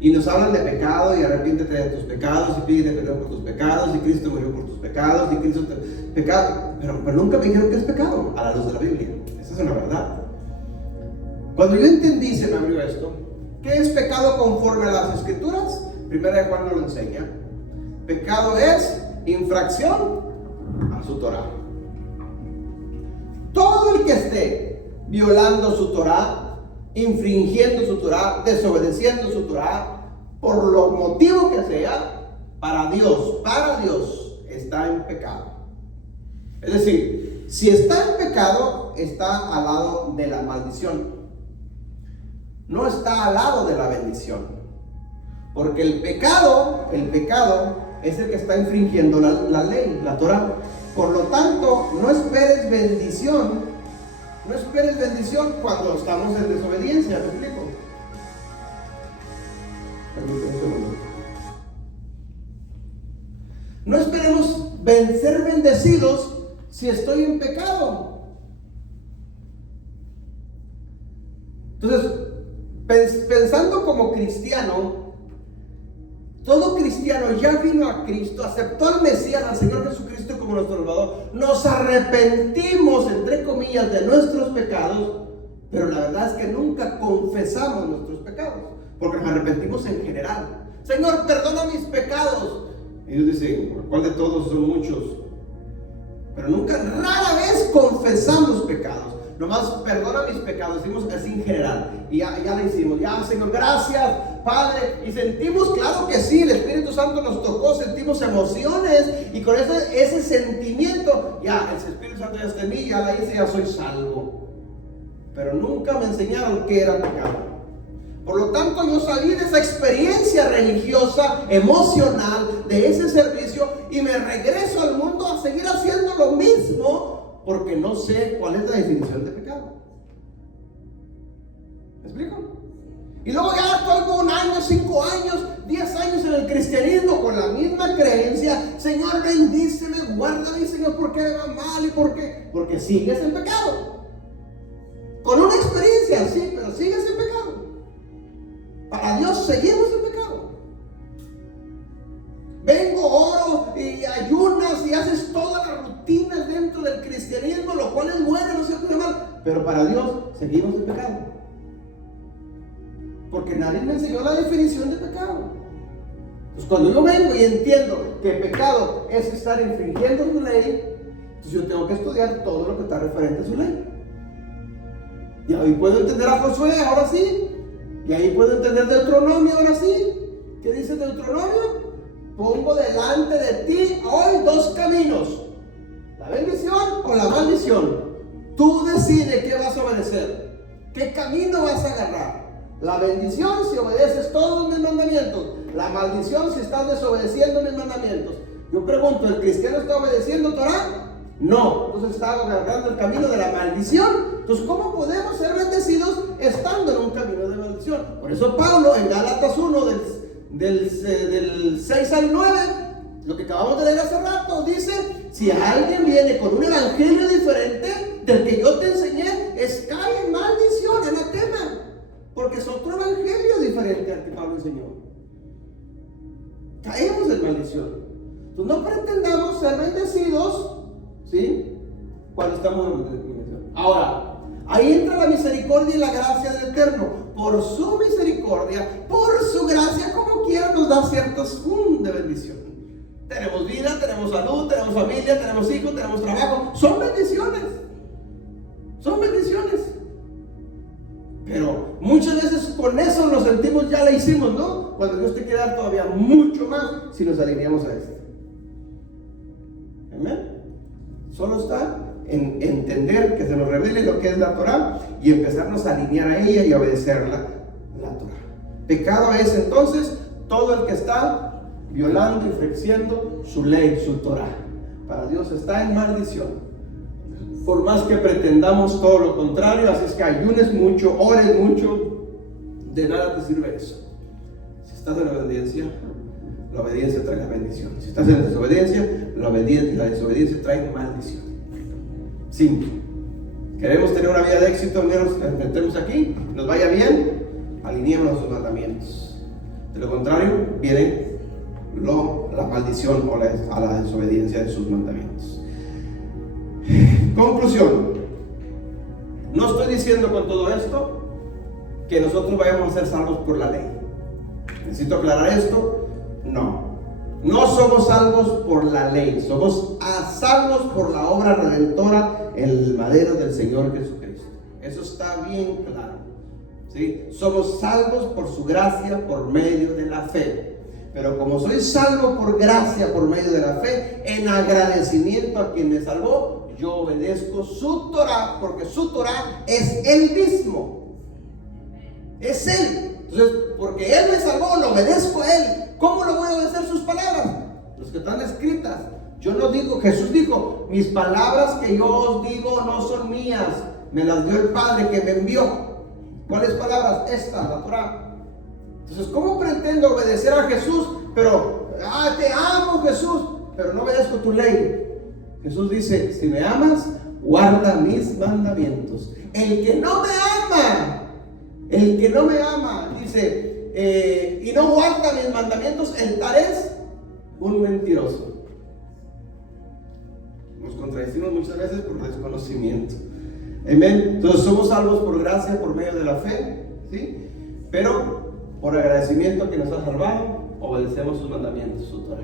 Y nos hablan de pecado y arrepiéntete de tus pecados y pídele perdón por tus pecados y Cristo murió por tus pecados y Cristo pecado. Pero nunca me dijeron que es pecado a la luz de la Biblia. Esa es una verdad. Cuando yo entendí, se me abrió esto. ¿Qué es pecado conforme a las Escrituras? Primera de Juan nos lo enseña. Pecado es infracción a su Torah. Todo el que esté violando su Torah, infringiendo su Torah, desobedeciendo su Torah, por lo motivo que sea, para Dios, está en pecado. Es decir, si está en pecado, está al lado de la maldición. No está al lado de la bendición. Porque el pecado es el que está infringiendo la ley, la Torah. Por lo tanto, no esperes bendición cuando estamos en desobediencia. ¿Me explico? No esperemos ser bendecidos si estoy en pecado. Entonces, pensando como cristiano, todo cristiano ya vino a Cristo, aceptó al Mesías, al Señor Jesucristo como nuestro Salvador. Nos arrepentimos, entre comillas, de nuestros pecados, pero la verdad es que nunca confesamos nuestros pecados, porque nos arrepentimos en general. Señor, perdona mis pecados. Y Dios dice, ¿cuál de todos? Son muchos. Pero rara vez confesamos pecados. Nomás perdona mis pecados, decimos así en general. Y ya lo hicimos. Ya, Señor, gracias, Padre. Y sentimos, claro que sí, el Espíritu Santo nos tocó, sentimos emociones. Y con ese sentimiento, ya, el Espíritu Santo ya está en mí, ya la hice, ya soy salvo. Pero nunca me enseñaron qué era pecado. Por lo tanto, yo salí de esa experiencia religiosa, emocional, de ese servicio, y me regreso al mundo a seguir haciendo lo mismo, porque no sé cuál es la definición de pecado. ¿Me explico? Y luego ya estoy con 1 año, 5 años, 10 años en el cristianismo con la misma creencia. Señor, bendíceme, guárdame, Señor, ¿por qué me va mal? ¿Y por qué? Porque sigues en pecado. Con una experiencia, sí, pero sigues en pecado. Para Dios seguimos en pecado. cristianismo, lo cual es bueno, no se puede mal, pero para Dios seguimos en pecado. Porque nadie me enseñó la definición de pecado. Entonces, cuando yo vengo y entiendo que pecado es estar infringiendo su ley, entonces yo tengo que estudiar todo lo que está referente a su ley. Y ahí puedo entender a Josué, ahora sí. Y ahí puedo entender Deuteronomio, ahora sí. ¿Qué dice Deuteronomio? Pongo delante de ti hoy dos caminos: la bendición o la maldición. Tú decides qué vas a obedecer, qué camino vas a agarrar. La bendición si obedeces todos mis mandamientos, la maldición si estás desobedeciendo mis mandamientos. Yo pregunto, ¿el cristiano está obedeciendo Torah? No, entonces está agarrando el camino de la maldición. Entonces, ¿cómo podemos ser bendecidos estando en un camino de maldición? Por eso Pablo en Gálatas 1 del 6 al 9, lo que acabamos de leer hace rato, dice: si alguien viene con un evangelio diferente del que yo te enseñé, cae en maldición, anatema, porque es otro evangelio diferente al que Pablo enseñó. Caemos en maldición. Entonces no pretendamos ser bendecidos, ¿sí?, cuando estamos en maldición. Ahora, ahí entra la misericordia y la gracia del Eterno. Por su misericordia, por su gracia, como quiera nos da ciertos de bendición. Tenemos vida, tenemos salud, tenemos familia, tenemos hijos, tenemos trabajo. Son bendiciones. Son bendiciones. Pero muchas veces con eso nos sentimos ya la hicimos, ¿no? Cuando Dios te quiere dar todavía mucho más si nos alineamos a esto. Amén. Solo está en entender que se nos revele lo que es la Torah y empezarnos a alinear a ella y a obedecer la Torah. Pecado es entonces todo el que está violando, infringiendo su ley, su Torah. Para Dios está en maldición. Por más que pretendamos todo lo contrario, así es que ayunes mucho, ores mucho, de nada te sirve eso. Si estás en la obediencia trae la bendición. Si estás en desobediencia, la desobediencia trae maldición. Simple. Queremos tener una vida de éxito, menos que enfrentemos aquí, nos vaya bien, alineémonos a sus mandamientos. De lo contrario, viene la maldición o a la desobediencia de sus mandamientos. Conclusión. No estoy diciendo con todo esto que nosotros vayamos a ser salvos por la ley. Necesito aclarar esto. No somos salvos por la ley, somos salvos por la obra redentora en el madero del Señor Jesucristo. Eso está bien claro, ¿sí? Somos salvos por su gracia por medio de la fe. Pero como soy salvo por gracia por medio de la fe, en agradecimiento a quien me salvó, yo obedezco su Torah, porque su Torah es Él mismo. Es Él. Entonces, porque Él me salvó, lo obedezco a Él. ¿Cómo lo voy a obedecer? Sus palabras, las que están escritas. Yo no digo, Jesús dijo: mis palabras que yo os digo no son mías, me las dio el Padre que me envió. ¿Cuáles palabras? Esta, la Torah. Entonces, ¿cómo pretendo obedecer a Jesús? Pero, te amo, Jesús, pero no obedezco tu ley. Jesús dice: si me amas, guarda mis mandamientos. El que no me ama, dice, y no guarda mis mandamientos, el tal es un mentiroso. Nos contradecimos muchas veces por desconocimiento. Amén. Entonces somos salvos por gracia, por medio de la fe, ¿sí? Pero por agradecimiento a que nos ha salvado, obedecemos sus mandamientos, su Torah.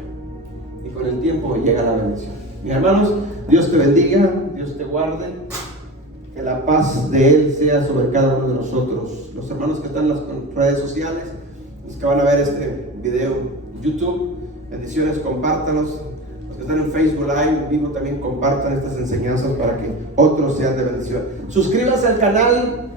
Y con el tiempo llega la bendición. Mis hermanos, Dios te bendiga, Dios te guarde. Que la paz de Él sea sobre cada uno de nosotros. Los hermanos que están en las redes sociales, los que van a ver este video en YouTube, bendiciones, compártanos. Los que están en Facebook Live, en vivo, también compartan estas enseñanzas para que otros sean de bendición. Suscríbanse al canal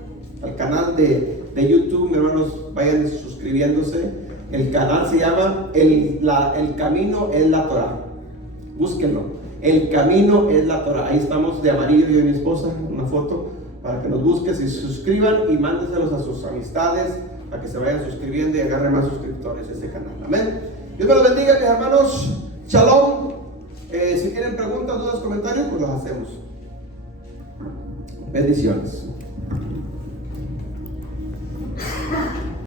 de YouTube, mis hermanos, vayan suscribiéndose. El canal se llama El Camino es la Torah. Búsquenlo. El camino es la Torah. Ahí estamos de amarillo, yo y mi esposa, una foto, para que nos busquen, se suscriban y mándenselos a sus amistades para que se vayan suscribiendo y agarren más suscriptores a ese canal. Amén. Dios me los bendiga, mis hermanos. Shalom. Si tienen preguntas, dudas, comentarios, pues los hacemos. Bendiciones.